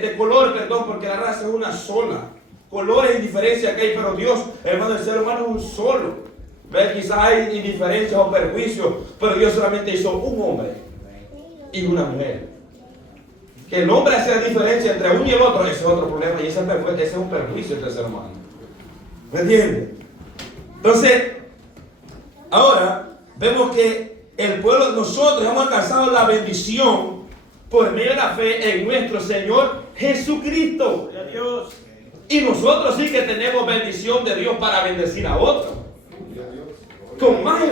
de color, perdón, porque la raza es una sola. Colores y diferencias que hay, pero Dios, hermano, el ser humano es un solo. ¿Ves? Quizás hay indiferencias o perjuicios, pero Dios solamente hizo un hombre y una mujer. Que el hombre hace la diferencia entre uno y el otro, ese es otro problema, y ese es un perjuicio entre el ser humano. ¿Me entiendes? Entonces, ahora vemos que el pueblo, nosotros hemos alcanzado la bendición por medio de la fe en nuestro Señor Jesucristo. Dios. Y nosotros sí que tenemos bendición de Dios para bendecir a otros. Con más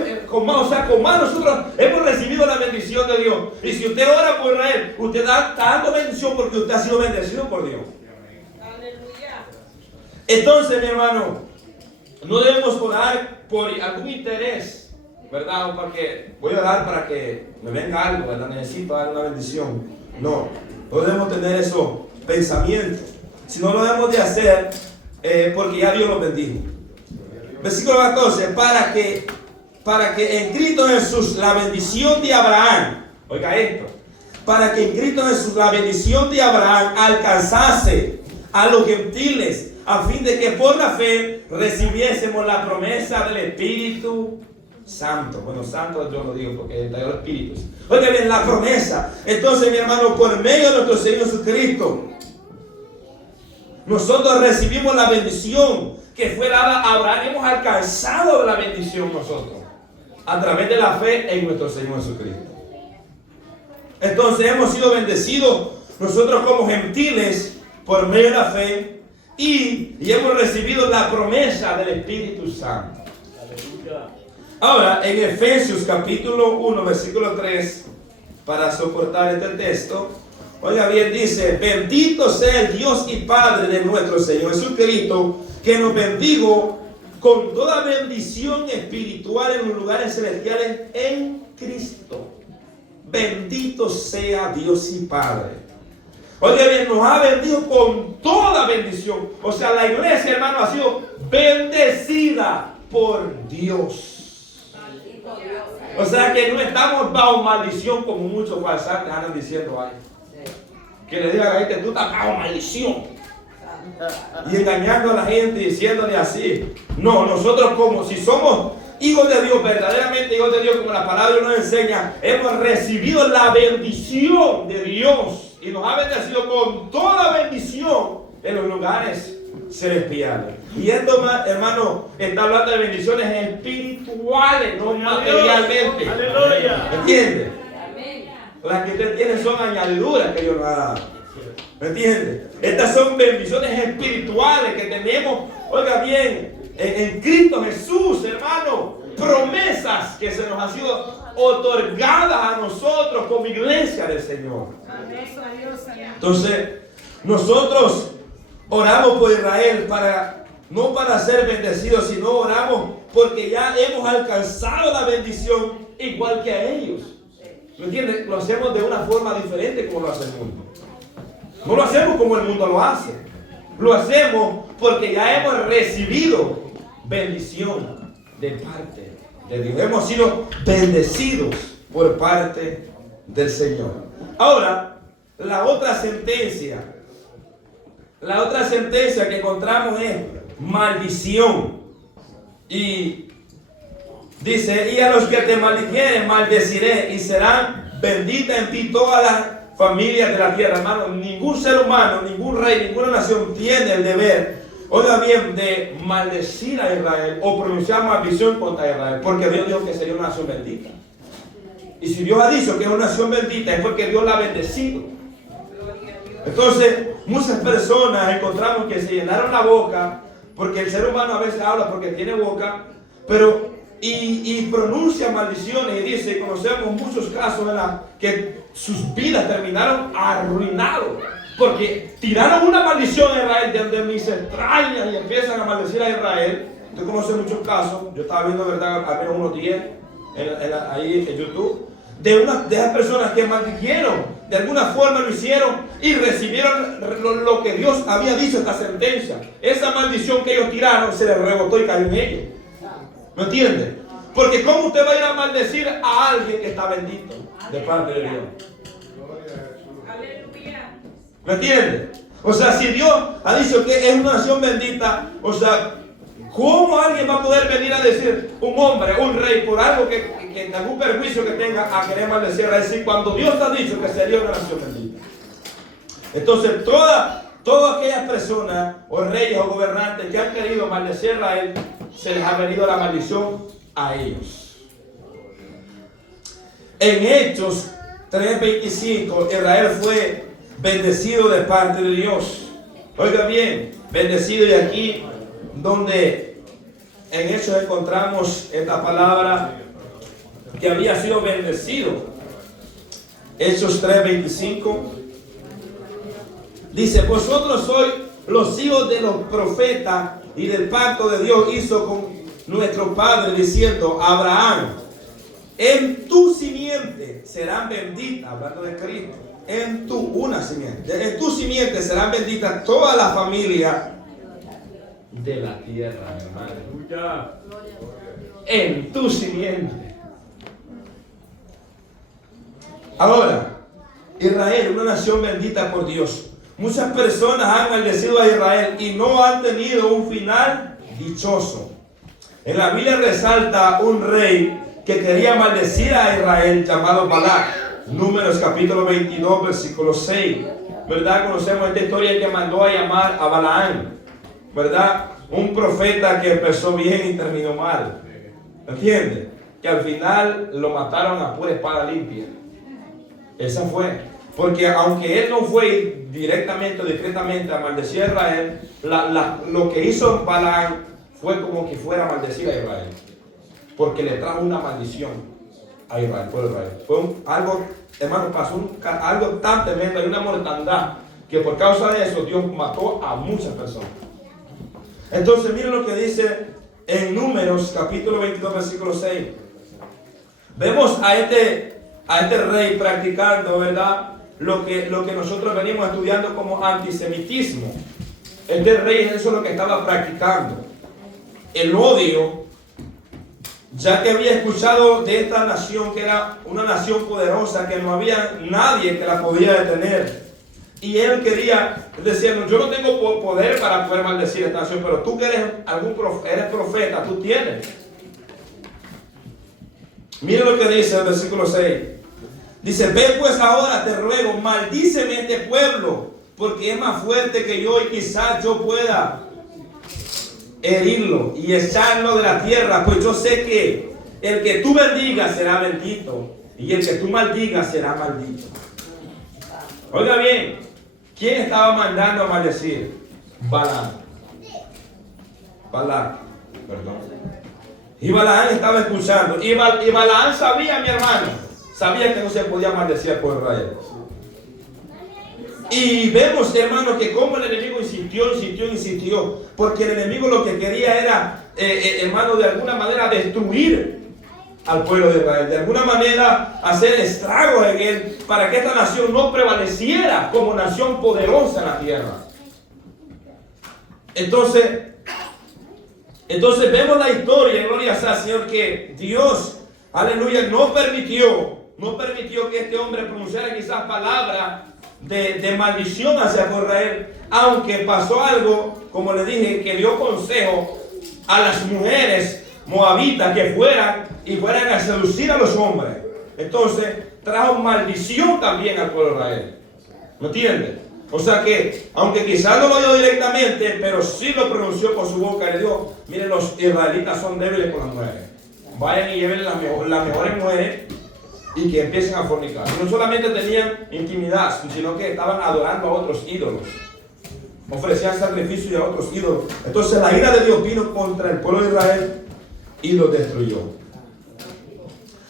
nosotros hemos recibido la bendición de Dios. Y si usted ora por Israel, usted está dando bendición porque usted ha sido bendecido por Dios. Aleluya. Entonces, mi hermano, no debemos orar por algún interés, ¿verdad? Porque voy a orar para que me venga algo, ¿verdad? Necesito dar una bendición. No debemos tener esos pensamientos. Si no lo debemos de hacer, porque ya Dios lo bendijo. Versículo 14, para que en Cristo Jesús la bendición de Abraham, oiga esto, para que en Cristo Jesús la bendición de Abraham alcanzase a los gentiles, a fin de que por la fe recibiésemos la promesa del Espíritu Santo. Bueno, santo yo lo digo porque está el Espíritu. Oiga bien, la promesa. Entonces, mi hermano, por medio de nuestro Señor Jesucristo, nosotros recibimos la bendición que fue dada a Abraham. Hemos alcanzado la bendición nosotros a través de la fe en nuestro Señor Jesucristo. Entonces hemos sido bendecidos nosotros como gentiles por medio de la fe y hemos recibido la promesa del Espíritu Santo. Ahora, en Efesios capítulo 1, versículo 3, para soportar este texto, oiga bien, dice, bendito sea el Dios y Padre de nuestro Señor Jesucristo, que nos bendijo con toda bendición espiritual en los lugares celestiales en Cristo. Bendito sea Dios y Padre. Oiga bien, nos ha bendecido con toda bendición. O sea, la iglesia, hermano, ha sido bendecida por Dios. O sea que no estamos bajo maldición como muchos falsantes andan diciendo ahí. Que le digan a la gente, tú estás bajo maldición. Y engañando a la gente, diciéndole así. No, nosotros como si somos hijos de Dios, verdaderamente hijos de Dios, como la palabra nos enseña, hemos recibido la bendición de Dios. Y nos ha bendecido con toda bendición en los lugares celestiales. Y esto, hermano, está hablando de bendiciones espirituales, no materialmente. Aleluya. ¿Entiende? Las que usted tiene son añadiduras que Dios nos ha dado. ¿Me entiende? Estas son bendiciones espirituales que tenemos, oiga bien, en Cristo Jesús, hermano. Promesas que se nos han sido otorgadas a nosotros como iglesia del Señor. Entonces, nosotros oramos por Israel no para ser bendecidos, sino oramos porque ya hemos alcanzado la bendición igual que a ellos. ¿Me entiendes? Lo hacemos de una forma diferente como lo hace el mundo. No lo hacemos como el mundo lo hace. Lo hacemos porque ya hemos recibido bendición de parte de Dios. Hemos sido bendecidos por parte del Señor. Ahora, la otra sentencia que encontramos es maldición. Y dice, y a los que te maldijeren maldeciré, y serán benditas en ti todas las familias de la tierra. Hermano, ningún ser humano, ningún rey, ninguna nación tiene el deber, oiga bien, de maldecir a Israel o pronunciar maldición contra Israel, porque Dios dijo que sería una nación bendita. Y si Dios ha dicho que es una nación bendita, es porque Dios la ha bendecido. Entonces, muchas personas encontramos que se llenaron la boca, porque el ser humano a veces habla porque tiene boca, pero y pronuncia maldiciones, y dice, conocemos muchos casos que sus vidas terminaron arruinados, porque tiraron una maldición a Israel desde mis entrañas y empiezan a maldecir a Israel. Usted conoce muchos casos, yo estaba viendo, verdad, al menos unos 10 ahí en YouTube, de esas personas que maldijeron, de alguna forma lo hicieron y recibieron lo que Dios había dicho, esta sentencia. Esa maldición que ellos tiraron se les rebotó y cayó en ellos. ¿Me entiende? Porque ¿cómo usted va a ir a maldecir a alguien que está bendito de parte de Dios? ¿Me entiende? O sea, si Dios ha dicho que es una nación bendita, o sea, ¿cómo alguien va a poder venir a decir, un hombre, un rey, por algo que algún perjuicio que tenga, a querer maldecir a decir, cuando Dios ha dicho que sería una nación bendita? Entonces, todas aquellas personas, o reyes o gobernantes que han querido maldecir a Israel, se les ha venido la maldición a ellos. En Hechos 3:25, Israel fue bendecido de parte de Dios. Oiga bien, bendecido, y aquí donde en Hechos encontramos esta palabra que había sido bendecido. Hechos 3:25 dice, vosotros sois los hijos de los profetas y del pacto de Dios hizo con nuestro padre, diciendo, Abraham, en tu simiente serán benditas, hablando de Cristo, en tu simiente serán benditas todas las familias de la tierra, hermano. En tu simiente. Ahora, Israel, una nación bendita por Dios. Muchas personas han maldecido a Israel y no han tenido un final dichoso. En la Biblia resalta un rey que quería maldecir a Israel llamado Balac. Números capítulo 22, versículo 6. ¿Verdad? Conocemos esta historia que mandó a llamar a Balaam. ¿Verdad? Un profeta que empezó bien y terminó mal. ¿Entiende? Que al final lo mataron a pura espada limpia. Esa fue. Porque aunque él no fue directamente o discretamente a maldecir a Israel, lo que hizo Balaam fue como que fuera a maldecir a Israel. Porque le trajo una maldición a Israel, por Israel. Fue algo, hermano, pasó algo tan tremendo, hay una mortandad, que por causa de eso Dios mató a muchas personas. Entonces miren lo que dice en Números capítulo 22 versículo 6. Vemos a este rey practicando, ¿verdad?, lo que nosotros venimos estudiando como antisemitismo. Este rey, eso es lo que estaba practicando, el odio, ya que había escuchado de esta nación que era una nación poderosa, que no había nadie que la podía detener. Y él quería decir, yo no tengo poder para poder maldecir esta nación, pero tú que eres profeta, tú tienes. Mira lo que dice el versículo 6. Dice, ve pues ahora, te ruego, maldíceme este pueblo, porque es más fuerte que yo y quizás yo pueda herirlo y echarlo de la tierra, pues yo sé que el que tú bendigas será bendito y el que tú maldigas será maldito. Oiga bien, ¿quién estaba mandando a maldecir? Balaam. Perdón. Y Balaam estaba escuchando. Y Balaam sabía, mi hermano, sabía que no se podía maldecir por Israel. Y vemos, hermano, que como el enemigo insistió, porque el enemigo lo que quería era, hermano, de alguna manera destruir al pueblo de Israel, de alguna manera hacer estragos en él, para que esta nación no prevaleciera como nación poderosa en la tierra. Entonces vemos la historia, gloria sea al Señor, que Dios, aleluya, no permitió que este hombre pronunciara quizás palabras de maldición hacia Israel, aunque pasó algo, como le dije, que dio consejo a las mujeres moabitas que fueran a seducir a los hombres. Entonces trajo maldición también al pueblo de Israel. ¿Me entiendes? O sea que, aunque quizás no lo dijo directamente, pero sí lo pronunció con su boca. Le dijo: miren, los israelitas son débiles con las mujeres. Vayan y lleven las mejores mujeres y que empiecen a fornicar. Y no solamente tenían intimidad, sino que estaban adorando a otros ídolos. Ofrecían sacrificios a otros ídolos. Entonces la ira de Dios vino contra el pueblo de Israel y los destruyó.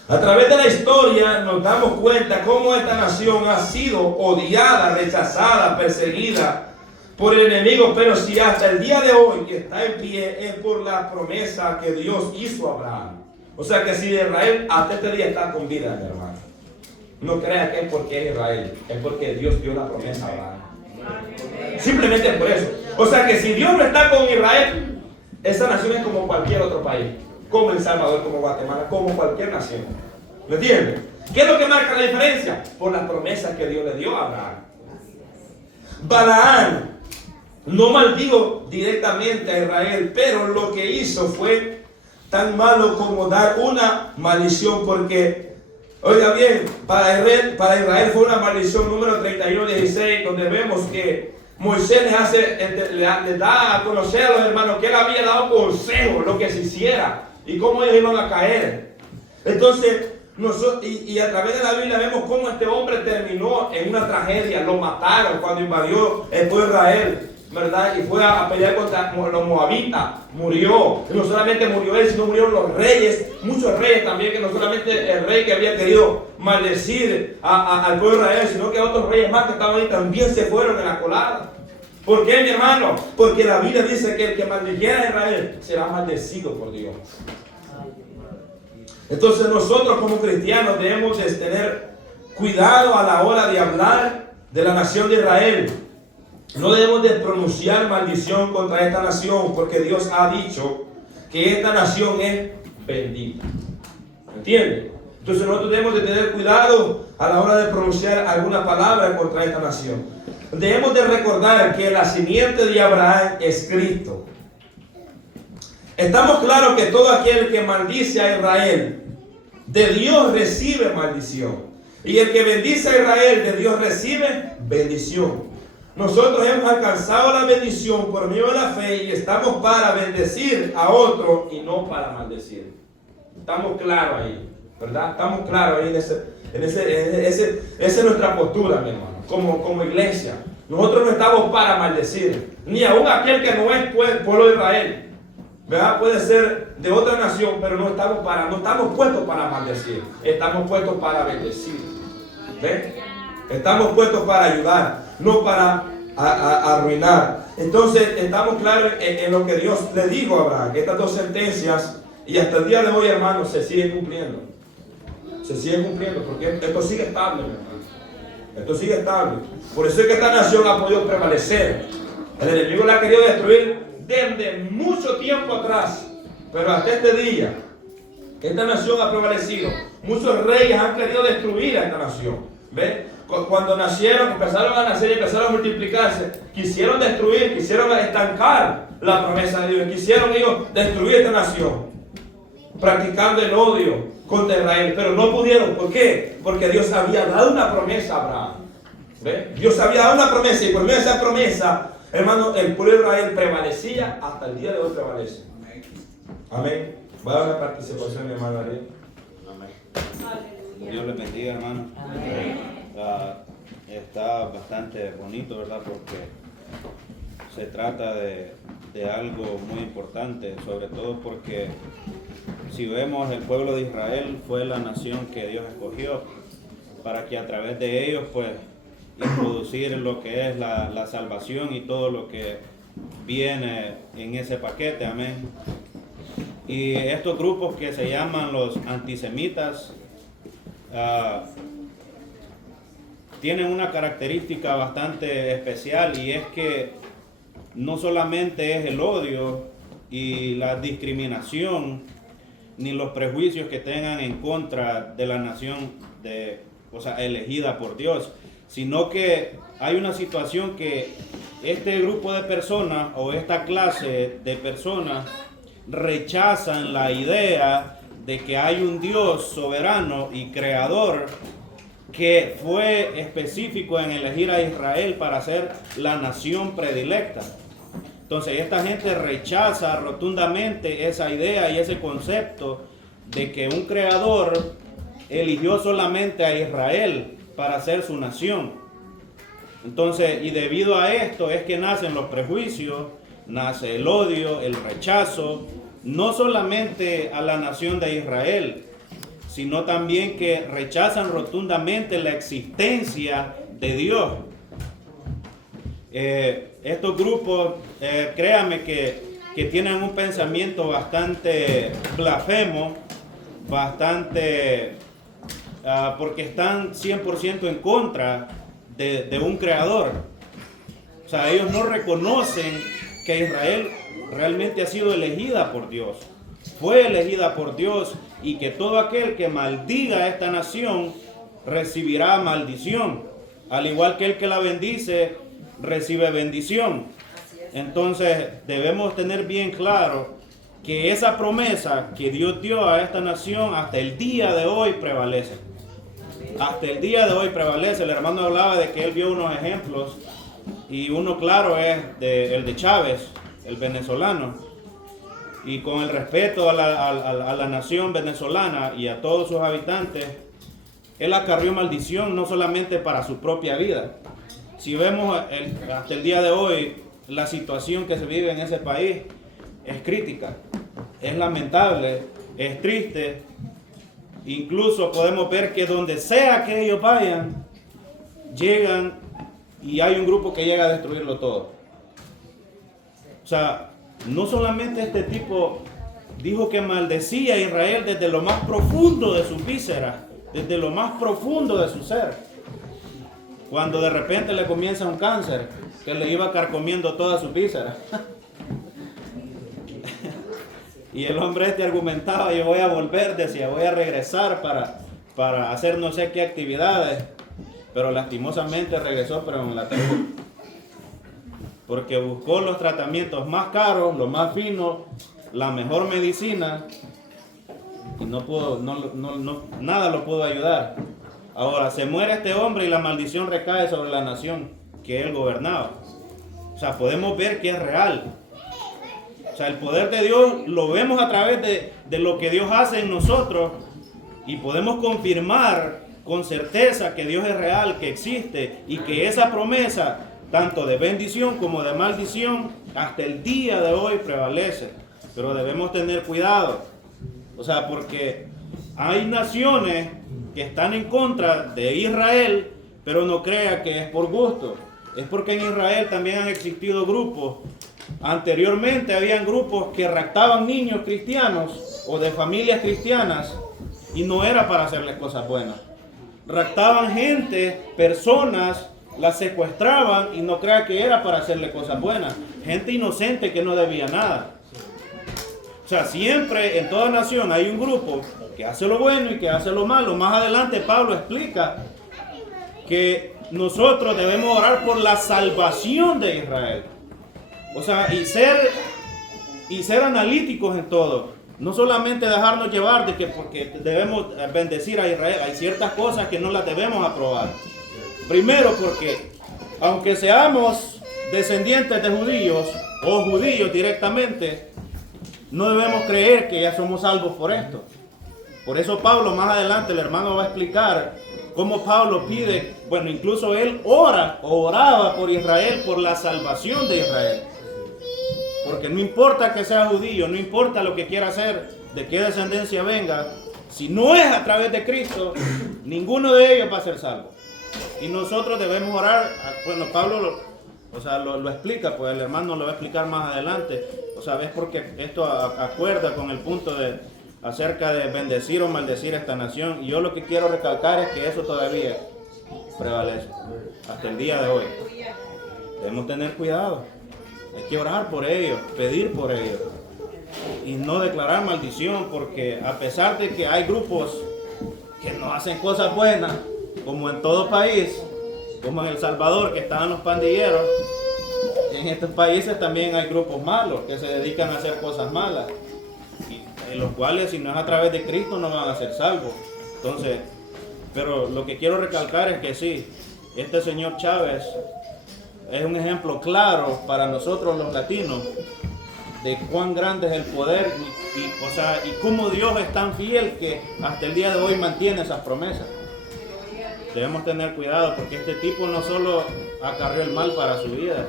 A través de la historia nos damos cuenta cómo esta nación ha sido odiada, rechazada, perseguida por el enemigo, pero si hasta el día de hoy está en pie, es por la promesa que Dios hizo a Abraham. O sea que si Israel hasta este día está con vida, mi hermano, no crea que es porque es Israel, es porque Dios dio la promesa a Abraham. Simplemente por eso. O sea que si Dios no está con Israel, esa nación es como cualquier otro país, como El Salvador, como Guatemala, como cualquier nación. ¿Me entiendes? ¿Qué es lo que marca la diferencia? Por las promesas que Dios le dio a Abraham. Balaam no maldijo directamente a Israel, pero lo que hizo fue tan malo como dar una maldición, porque, oiga bien, para Israel fue una maldición número 31:16, donde vemos que Moisés les da a conocer a los hermanos que él había dado consejo, lo que se hiciera y cómo ellos iban a caer. Entonces, y a través de la Biblia vemos cómo este hombre terminó en una tragedia. Lo mataron cuando invadió el pueblo de Israel, ¿verdad? Y fue a pelear contra los moabitas. Murió. Y no solamente murió él, sino murieron los reyes. Muchos reyes también, que no solamente el rey que había querido maldecir al pueblo de Israel, sino que otros reyes más que estaban ahí también se fueron en la colada. ¿Por qué, mi hermano? Porque la Biblia dice que el que maldijera a Israel será maldecido por Dios. Entonces nosotros como cristianos debemos de tener cuidado a la hora de hablar de la nación de Israel. No debemos de pronunciar maldición contra esta nación, porque Dios ha dicho que esta nación es bendita. ¿Me entiendes? Entonces nosotros debemos de tener cuidado a la hora de pronunciar alguna palabra contra esta nación. Debemos de recordar que la simiente de Abraham es Cristo. Estamos claros que todo aquel que maldice a Israel, de Dios recibe maldición. Y el que bendice a Israel, de Dios recibe bendición. Nosotros hemos alcanzado la bendición por medio de la fe y estamos para bendecir a otro y no para maldecir. Estamos claros ahí, ¿verdad? Estamos claros ahí esa es nuestra postura, mi hermano, como iglesia. Nosotros no estamos para maldecir, ni aún aquel que no es pueblo de Israel, ¿verdad? Puede ser de otra nación, pero no estamos puestos para maldecir, estamos puestos para bendecir. ¿Ven? Estamos puestos para ayudar, no para arruinar. Entonces estamos claros en lo que Dios le dijo a Abraham, que estas dos sentencias, y hasta el día de hoy, hermanos, se siguen cumpliendo. Se siguen cumpliendo, porque esto sigue estable, hermano. Esto sigue estable. Por eso es que esta nación ha podido prevalecer. El enemigo la ha querido destruir desde mucho tiempo atrás, pero hasta este día esta nación ha prevalecido. Muchos reyes han querido destruir a esta nación. ¿Ven? Cuando nacieron, empezaron a nacer y empezaron a multiplicarse, quisieron destruir, quisieron estancar la promesa de Dios, quisieron ellos destruir esta nación, practicando el odio contra Israel, pero no pudieron. ¿Por qué? Porque Dios había dado una promesa a Abraham. ¿Ven? Dios había dado una promesa, y por medio de esa promesa, hermano, el pueblo de Israel prevalecía, hasta el día de hoy prevalece. Amén. Voy a dar una participación, hermano Ariel. Amén. Dios les bendiga, hermano. Está bastante bonito, ¿verdad? Porque se trata de algo muy importante, sobre todo porque si vemos, el pueblo de Israel fue la nación que Dios escogió para que a través de ellos, pues, introducir lo que es la salvación y todo lo que viene en ese paquete. Amén. Y estos grupos que se llaman los antisemitas tienen una característica bastante especial, y es que no solamente es el odio y la discriminación ni los prejuicios que tengan en contra de la nación elegida por Dios, sino que hay una situación que este grupo de personas o esta clase de personas rechazan la idea de que hay un Dios soberano y creador que fue específico en elegir a Israel para ser la nación predilecta. Entonces esta gente rechaza rotundamente esa idea y ese concepto de que un creador eligió solamente a Israel para ser su nación. Entonces, y debido a esto es que nacen los prejuicios, nace el odio, el rechazo, no solamente a la nación de Israel, sino también que rechazan rotundamente la existencia de Dios. Estos grupos, créanme que tienen un pensamiento bastante blasfemo, bastante, porque están 100% en contra de un creador. O sea, ellos no reconocen que Israel realmente ha sido elegida por Dios, fue elegida por Dios, y que todo aquel que maldiga a esta nación recibirá maldición, al igual que el que la bendice recibe bendición. Entonces debemos tener bien claro que esa promesa que Dios dio a esta nación hasta el día de hoy prevalece. Hasta el día de hoy prevalece. El hermano hablaba de que él vio unos ejemplos, y uno claro es el de Chávez, el venezolano. Y con el respeto a la nación venezolana y a todos sus habitantes, él acarrió maldición no solamente para su propia vida. Si vemos hasta el día de hoy, la situación que se vive en ese país es crítica, es lamentable, es triste. Incluso podemos ver que donde sea que ellos vayan, llegan y hay un grupo que llega a destruirlo todo. O sea, no solamente este tipo dijo que maldecía a Israel desde lo más profundo de sus vísceras, desde lo más profundo de su ser, cuando de repente le comienza un cáncer que le iba carcomiendo todas sus vísceras. Y el hombre argumentaba: yo voy a volver, decía, voy a regresar para hacer no sé qué actividades, pero lastimosamente regresó, pero en la tierra. Porque buscó los tratamientos más caros, los más finos, la mejor medicina, y no pudo, nada lo pudo ayudar. Ahora se muere este hombre y la maldición recae sobre la nación que él gobernaba. O sea, podemos ver que es real. O sea, el poder de Dios lo vemos a través de lo que Dios hace en nosotros, y podemos confirmar con certeza que Dios es real, que existe, y que esa promesa, tanto de bendición como de maldición, hasta el día de hoy prevalece. Pero debemos tener cuidado. O sea, porque hay naciones que están en contra de Israel, pero no crea que es por gusto. Es porque en Israel también han existido grupos. Anteriormente habían grupos que raptaban niños cristianos o de familias cristianas, y no era para hacerles cosas buenas. Raptaban gente, personas, las secuestraban, y no crea que era para hacerle cosas buenas. Gente inocente que no debía nada. O sea, siempre en toda nación hay un grupo que hace lo bueno y que hace lo malo. Más adelante Pablo explica que nosotros debemos orar por la salvación de Israel. O sea, y ser analíticos en todo. No solamente dejarnos llevar de que porque debemos bendecir a Israel. Hay ciertas cosas que no las debemos aprobar. Primero porque, aunque seamos descendientes de judíos o judíos directamente, no debemos creer que ya somos salvos por esto. Por eso Pablo, más adelante el hermano va a explicar cómo Pablo pide, bueno, incluso él oraba por Israel, por la salvación de Israel. Porque no importa que sea judío, no importa lo que quiera hacer, de qué descendencia venga, si no es a través de Cristo, ninguno de ellos va a ser salvo. Y nosotros debemos orar. Bueno, Pablo lo explica, pues el hermano lo va a explicar más adelante. O sea, ves, porque esto acuerda con el punto acerca de bendecir o maldecir a esta nación. Y yo lo que quiero recalcar es que eso todavía prevalece hasta el día de hoy. Debemos tener cuidado. Hay que orar por ellos, pedir por ellos, y no declarar maldición, porque a pesar de que hay grupos que no hacen cosas buenas, como en todo país, como en El Salvador, que estaban los pandilleros, en estos países también hay grupos malos que se dedican a hacer cosas malas. en los cuales si no es a través de Cristo no van a ser salvos. Entonces, pero lo que quiero recalcar es que sí, este señor Chávez es un ejemplo claro para nosotros los latinos de cuán grande es el poder y cómo Dios es tan fiel que hasta el día de hoy mantiene esas promesas. Debemos tener cuidado porque este tipo no solo acarreó el mal para su vida.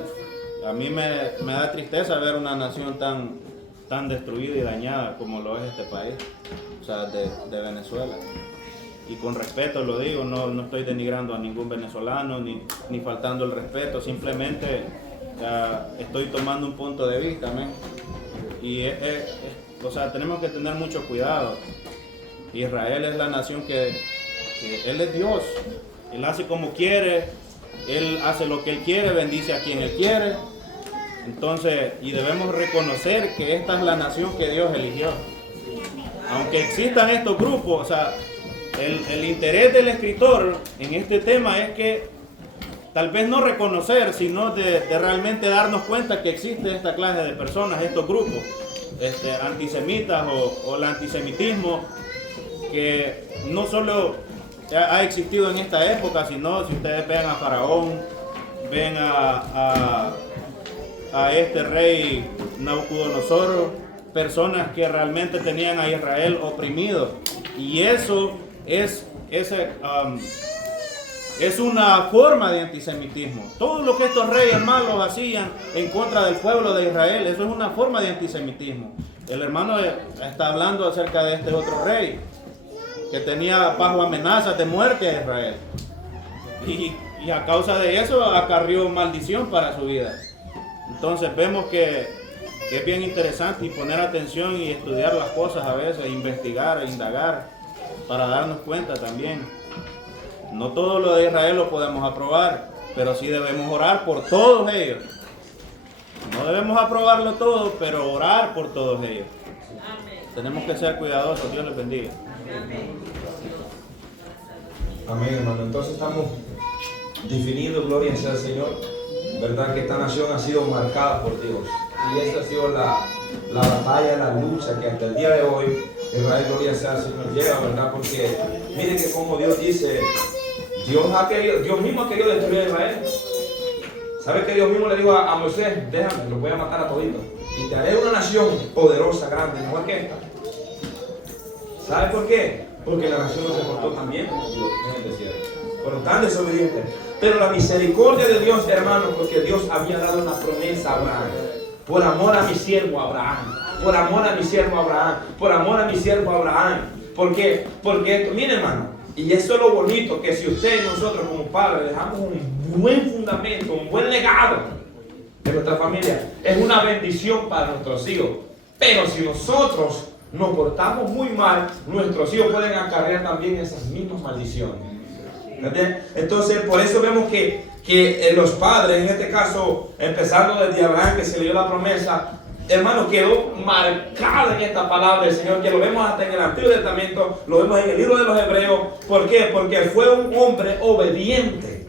A mí me da tristeza ver una nación tan destruida y dañada como lo es este país, o sea, de Venezuela. Y con respeto lo digo, no estoy denigrando a ningún venezolano ni faltando el respeto, simplemente estoy tomando un punto de vista, ¿me? Y o sea, tenemos que tener mucho cuidado. Israel es la nación que Él es Dios, Él hace como quiere, Él hace lo que Él quiere, bendice a quien Él quiere. Entonces, y debemos reconocer que esta es la nación que Dios eligió. Aunque existan estos grupos, o sea, el interés del escritor en este tema es que tal vez no reconocer, sino de realmente darnos cuenta que existe esta clase de personas, estos grupos antisemitas o el antisemitismo, que no solo ha existido en esta época, sino si ustedes ven a Faraón, ven a este rey Nabucodonosor, personas que realmente tenían a Israel oprimido, y eso es una forma de antisemitismo. Todo lo que estos reyes malos hacían en contra del pueblo de Israel, eso es una forma de antisemitismo. El hermano está hablando acerca de este otro rey que tenía bajo amenazas de muerte a Israel, y a causa de eso acarrió maldición para su vida. Entonces vemos que es bien interesante y poner atención y estudiar las cosas a veces, investigar e indagar para darnos cuenta también. No todo lo de Israel lo podemos aprobar, pero sí debemos orar por todos ellos. No debemos aprobarlo todo, pero orar por todos ellos. Amén. Tenemos que ser cuidadosos. Dios les bendiga. Amén, hermano. Entonces estamos definiendo, gloria sea al Señor, verdad que esta nación ha sido marcada por Dios. Y esta ha sido la batalla, la lucha que hasta el día de hoy Israel, gloria sea al Señor, llega, ¿verdad? Porque miren que como Dios dice, Dios mismo ha querido destruir a Israel. ¿Sabe que Dios mismo le dijo a Moisés? Déjame, los voy a matar a toditos y te haré una nación poderosa, grande, mejor que esta. ¿Sabe por qué? Porque la nación no se portó tan bien como Dios en el desierto. Fueron tan desobedientes. Pero la misericordia de Dios, hermano, porque Dios había dado una promesa a Abraham. Por amor a mi siervo Abraham. Por amor a mi siervo Abraham. Por amor a mi siervo Abraham. ¿Por qué? Porque esto, mire, hermano, y eso es lo bonito, que si usted y nosotros como padres dejamos un buen fundamento, un buen legado de nuestra familia, es una bendición para nuestros hijos. Pero si nosotros nos portamos muy mal, nuestros hijos pueden acarrear también esas mismas maldiciones. ¿Entiendes? Entonces, por eso vemos que los padres, en este caso, empezando desde Abraham, que se le dio la promesa, hermano, quedó marcado en esta palabra del Señor, que lo vemos hasta en el Antiguo Testamento, lo vemos en el libro de los Hebreos. ¿Por qué? Porque fue un hombre obediente.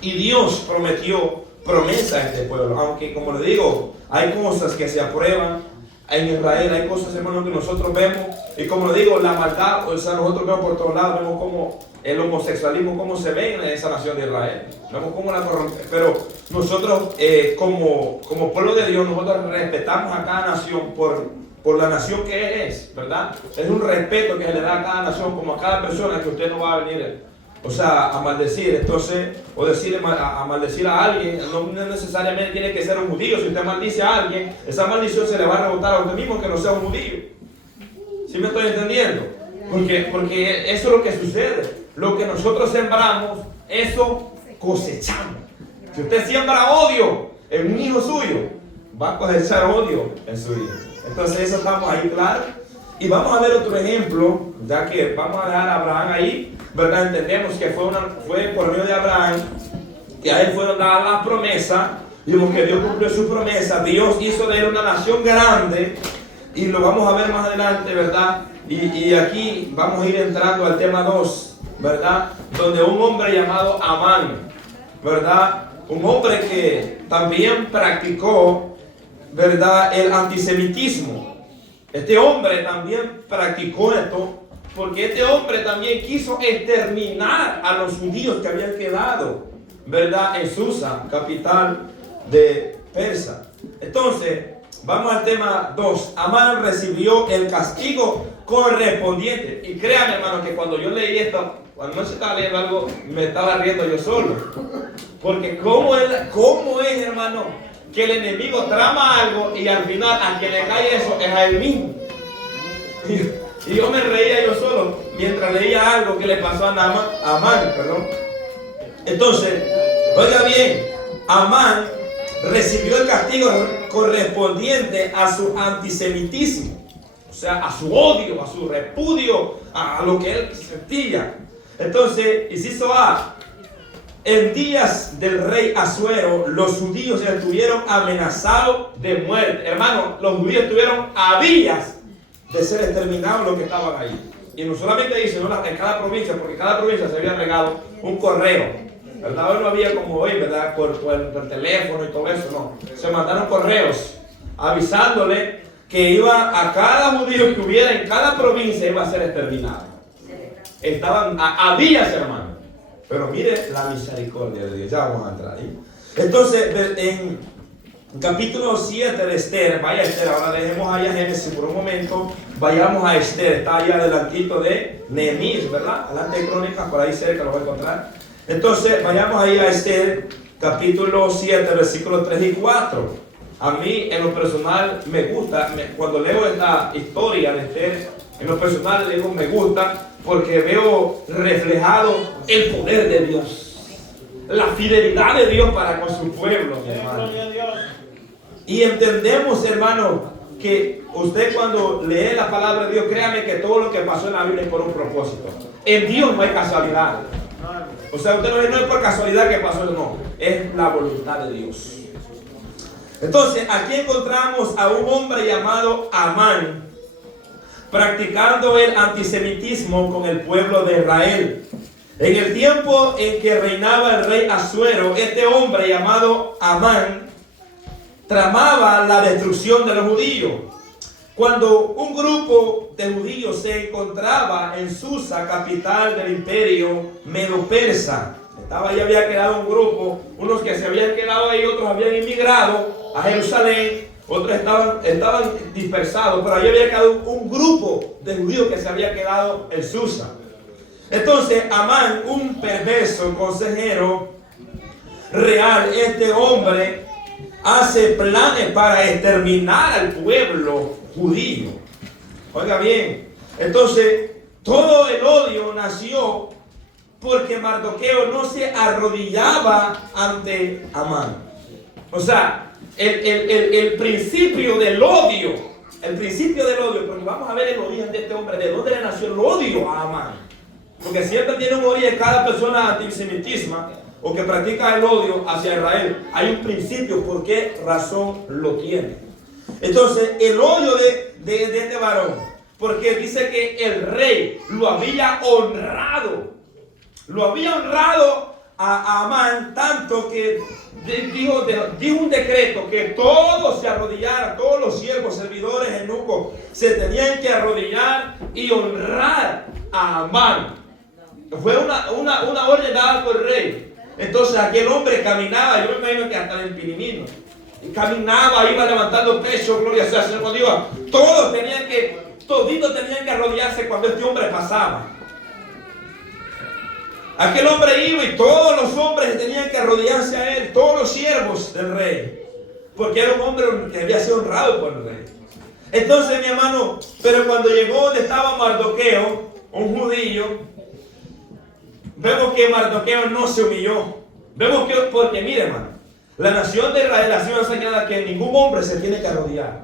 Y Dios prometió promesa a este pueblo. Aunque, como le digo, hay cosas que se aprueban en Israel, hay cosas, hermano, que nosotros vemos. Y como le digo, la maldad, o sea, nosotros vemos por todos lados, vemos cómo el homosexualismo, cómo se ve en esa nación de Israel. Vemos cómo la corrompe. Pero nosotros, como pueblo de Dios, nosotros respetamos a cada nación por la nación que es, ¿verdad? Es un respeto que se le da a cada nación, como a cada persona, que usted no va a venir, o sea, a maldecir. Entonces, o decirle a maldecir a alguien, no necesariamente tiene que ser un judío. Si usted maldice a alguien, esa maldición se le va a rebotar a usted mismo, que no sea un judío. ¿Sí me estoy entendiendo? Porque eso es lo que sucede. Lo que nosotros sembramos, eso cosechamos. Si usted siembra odio en un hijo suyo, va a cosechar odio en su hijo. Entonces eso estamos ahí claros. Y vamos a ver otro ejemplo, ya que vamos a dejar a Abraham ahí, ¿verdad? Entendemos que fue por medio de Abraham que a él fueron dadas las promesas. Vimos que Dios cumplió su promesa. Dios hizo de él una nación grande. Y lo vamos a ver más adelante, ¿verdad? Y aquí vamos a ir entrando al tema 2, ¿verdad? Donde un hombre llamado Amán, ¿verdad? Un hombre que también practicó, ¿verdad?, el antisemitismo. Este hombre también practicó esto porque este hombre también quiso exterminar a los judíos que habían quedado, ¿verdad?, en Susa, capital de Persa. Entonces, vamos al tema 2. Amán recibió el castigo correspondiente. Y créanme, hermano, que cuando yo leí esto, cuando no se estaba leyendo algo, me estaba riendo yo solo. Porque cómo es, hermano, que el enemigo trama algo y al final a quien le cae eso es a él mismo. Y yo me reía yo solo mientras leía algo que le pasó a Amán, perdón. Entonces, oiga bien, Amán recibió el castigo correspondiente a su antisemitismo, o sea, a su odio, a su repudio, a lo que él sentía. Entonces, inciso A, en días del rey Asuero, los judíos estuvieron amenazados de muerte. Hermano, los judíos estuvieron a días de ser exterminados los que estaban ahí. Y no solamente dice, no, en cada provincia, porque cada provincia se había regado un correo, ¿verdad? Hoy no había como hoy, ¿verdad? Por teléfono y todo eso, no. Se mandaron correos avisándole que iba a cada judío que hubiera en cada provincia iba a ser exterminado. Estaban a días, hermano. Pero mire la misericordia de Dios. Ya vamos a entrar ahí. Entonces, en capítulo 7 de Esther, vaya Esther, ahora dejemos allá Génesis por un momento, vayamos a Esther, está allá adelantito de Nehemías, ¿verdad? Adelante de Crónicas, por ahí cerca lo voy a encontrar. Entonces, vayamos ahí a Esther, capítulo 7, versículos 3 y 4. A mí, en lo personal, me gusta, cuando leo esta historia de Esther, en lo personal, digo, me gusta, porque veo reflejado el poder de Dios, la fidelidad de Dios para con su pueblo, mi hermano. Y entendemos, hermano, que usted cuando lee la palabra de Dios, créame que todo lo que pasó en la Biblia es por un propósito. En Dios no hay casualidad. O sea, usted no es por casualidad que pasó, no. Es la voluntad de Dios. Entonces, aquí encontramos a un hombre llamado Amán, practicando el antisemitismo con el pueblo de Israel. En el tiempo en que reinaba el rey Asuero, este hombre llamado Amán tramaba la destrucción de los judíos. Cuando un grupo de judíos se encontraba en Susa, capital del imperio medo-persa, ahí había quedado un grupo, unos que se habían quedado ahí, otros habían inmigrado a Jerusalén, otros estaban dispersados, pero ahí había quedado un grupo de judíos que se había quedado en Susa. Entonces Amán, un perverso consejero real, este hombre hace planes para exterminar al pueblo judío. Oiga bien, entonces todo el odio nació porque Mardoqueo no se arrodillaba ante Amán. O sea, el principio del odio, porque vamos a ver el origen de este hombre, de dónde le nació el odio a Amán. Porque siempre tiene un origen cada persona antisemitismo o que practica el odio hacia Israel. Hay un principio por qué razón lo tiene. Entonces, el odio de este varón, porque dice que el rey lo había honrado. Lo había honrado a Amán tanto que dijo un decreto que todos se arrodillaran, todos los siervos, servidores, eunucos, se tenían que arrodillar y honrar a Amán. Fue una orden dada por el rey. Entonces aquel hombre caminaba, yo me imagino que hasta el Pinimino, caminaba, iba levantando pecho, gloria sea al Señor Dios. Toditos tenían que arrodillarse cuando este hombre pasaba. Aquel hombre iba y todos los hombres tenían que arrodillarse a él, todos los siervos del rey, porque era un hombre que había sido honrado por el rey. Entonces, mi hermano, pero cuando llegó donde estaba Mardoqueo, un judío, vemos que Mardoqueo no se humilló. Vemos que, porque mire, hermano, la nación de Israel ha sido enseñada que ningún hombre se tiene que arrodillar.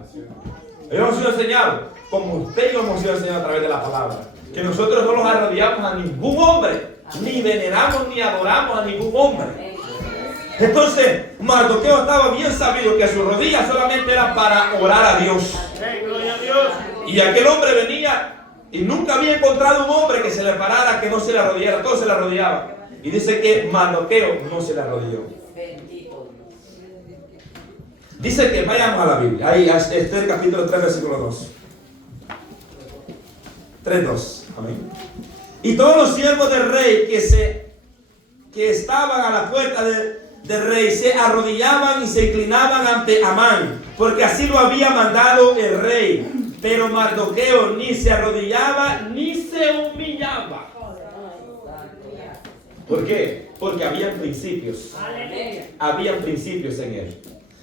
Ellos han sido enseñados, como usted y yo hemos sido enseñados a través de la palabra, que nosotros no nos arrodillamos a ningún hombre, ni veneramos ni adoramos a ningún hombre. Entonces, Mardoqueo estaba bien sabido que su rodilla solamente era para orar a Dios. Y aquel hombre venía y nunca había encontrado un hombre que se le parara, que no se le arrodillara, todos se le arrodillaban. Y dice que Mardoqueo no se le arrodilló. Dice que vayamos a la Biblia, ahí Esther capítulo 3 versículo 2. 3:2. Amén. Y todos los siervos del rey que estaban a la puerta del rey se arrodillaban y se inclinaban ante Amán, porque así lo había mandado el rey. Pero Mardoqueo ni se arrodillaba ni se humillaba. ¿Por qué? Porque habían principios. Habían principios en él.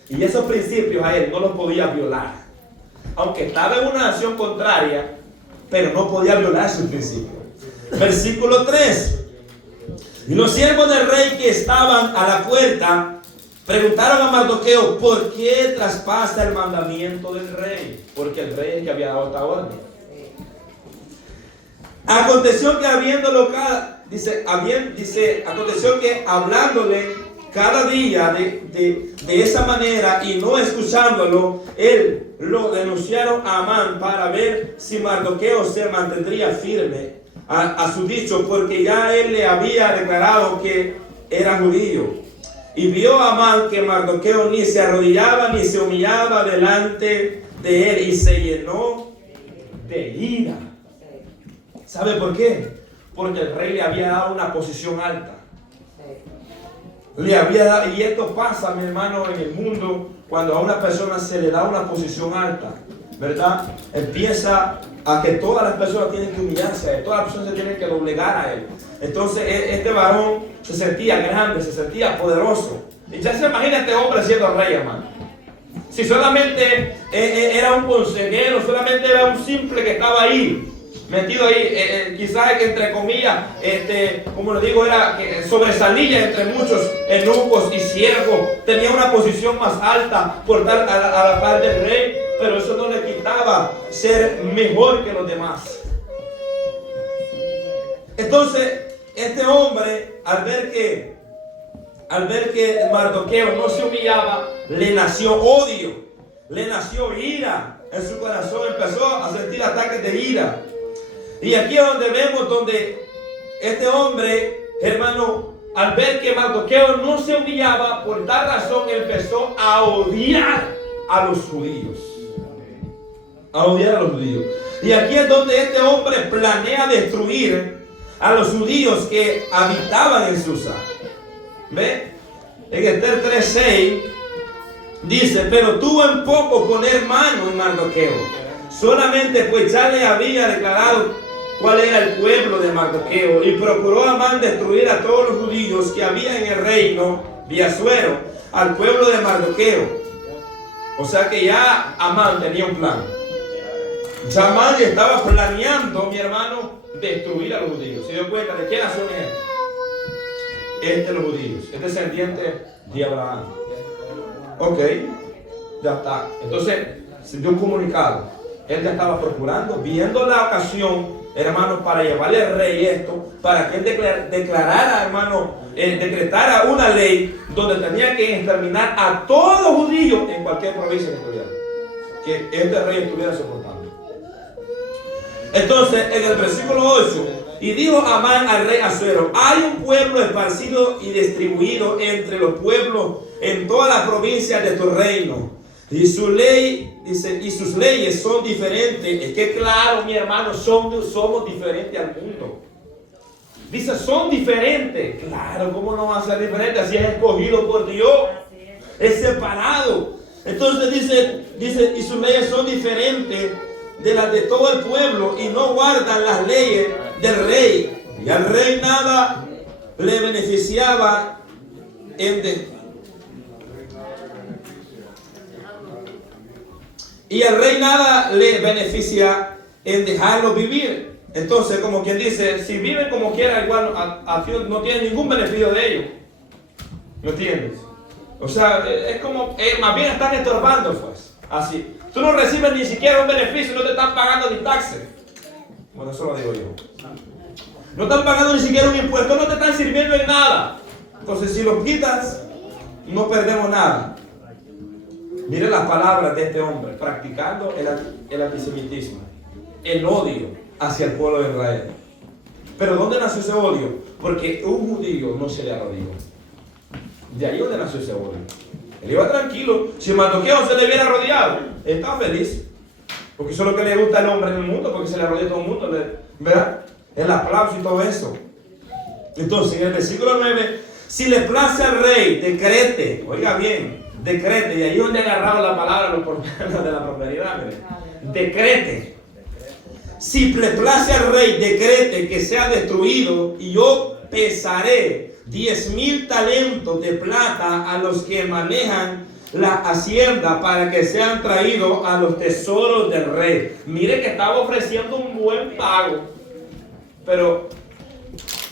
Y esos principios a él no los podía violar. Aunque estaba en una nación contraria, pero no podía violar sus principios. Versículo 3. Y los siervos del rey que estaban a la puerta preguntaron a Mardoqueo: ¿por qué traspasa el mandamiento del rey? Porque el rey es el que había dado esta orden. Aconteció que aconteció que hablándole cada día de esa manera y no escuchándolo, él lo denunciaron a Amán para ver si Mardoqueo se mantendría firme a su dicho, porque ya él le había declarado que era judío. Y vio Amán que Mardoqueo ni se arrodillaba ni se humillaba delante de él, y se llenó de ira. ¿Sabe por qué? Porque el rey le había dado una posición alta. Le había dado, y esto pasa, mi hermano, en el mundo, cuando a una persona se le da una posición alta, ¿verdad? Empieza a que todas las personas tienen que humillarse a él, todas las personas se tienen que doblegar a él. Entonces este varón se sentía grande, se sentía poderoso. Y ya se imagina este hombre siendo rey, hermano. Si solamente era un consejero, solamente era un simple que estaba ahí, metido ahí, quizás entre comillas, como le digo, era que sobresalía entre muchos eunucos y siervos, tenía una posición más alta por tal a la par del rey, pero eso no le quitaba ser mejor que los demás. Entonces este hombre, al ver que Mardoqueo no se humillaba, le nació odio, le nació ira en su corazón, empezó a sentir ataques de ira. Y aquí es donde vemos donde este hombre, hermano, al ver que Mardoqueo no se humillaba, por tal razón empezó a odiar a los judíos. A odiar a los judíos. Y aquí es donde este hombre planea destruir a los judíos que habitaban en Susa. ¿Ve? En Esther 3:6 dice: pero tuvo en poco poner mano en Mardoqueo, solamente pues ya le había declarado cuál era el pueblo de Mardoqueo, y procuró Amán destruir a todos los judíos que había en el reino de Asuero, al pueblo de Mardoqueo. O sea que ya Amán tenía un plan. Ya Amán estaba planeando, mi hermano, destruir a los judíos. ¿Se dio cuenta de qué nación es? Los judíos, es descendiente de Abraham. Ok, ya está. Entonces se dio un comunicado. Él ya estaba procurando, viendo la ocasión, hermano, para llevarle al rey esto, para que él declarara, hermano, decretara una ley donde tenía que exterminar a todo judío en cualquier provincia que estuviera, que este rey estuviera soportando. Entonces, en el versículo 8, y dijo Amán al rey Asuero: hay un pueblo esparcido y distribuido entre los pueblos en todas las provincias de tu reino, y su ley, dice, y sus leyes son diferentes. Es que claro, mi hermano, somos diferentes al mundo. Dice, son diferentes. Claro, ¿cómo no van a ser diferentes? Así es escogido por Dios, es separado. Entonces dice, y sus leyes son diferentes de las de todo el pueblo, y no guardan las leyes del rey. Y al rey nada le beneficiaba en dejarlo vivir. Entonces, como quien dice, si viven como quiera, igual no tienen ningún beneficio de ellos. ¿Me entiendes? O sea, es como, más bien están estorbando, pues. Así. Tú no recibes ni siquiera un beneficio, no te están pagando ni taxes. Bueno, eso lo digo yo. No están pagando ni siquiera un impuesto, no te están sirviendo en nada. Entonces, si lo quitas, no perdemos nada. Mire las palabras de este hombre, practicando el antisemitismo, el odio hacia el pueblo de Israel. Pero ¿dónde nació ese odio? Porque un judío no se le arrodilló. De ahí donde nació ese odio. Él iba tranquilo. Si Mardoqueo se le hubiera arrodillado, él estaba feliz. Porque eso es lo que le gusta al hombre en el mundo, porque se le rodea a todo el mundo, ¿verdad? El aplauso y todo eso. Entonces, en el versículo 9, si le place al rey, decrete, oiga bien, decrete, y ahí es donde agarraba la palabra los de la prosperidad, ¿verdad? Decrete. Si le place al rey, decrete que sea destruido, y yo pesaré 10,000 talentos de plata a los que manejan la hacienda para que sean traídos a los tesoros del rey. Mire que estaba ofreciendo un buen pago. Pero,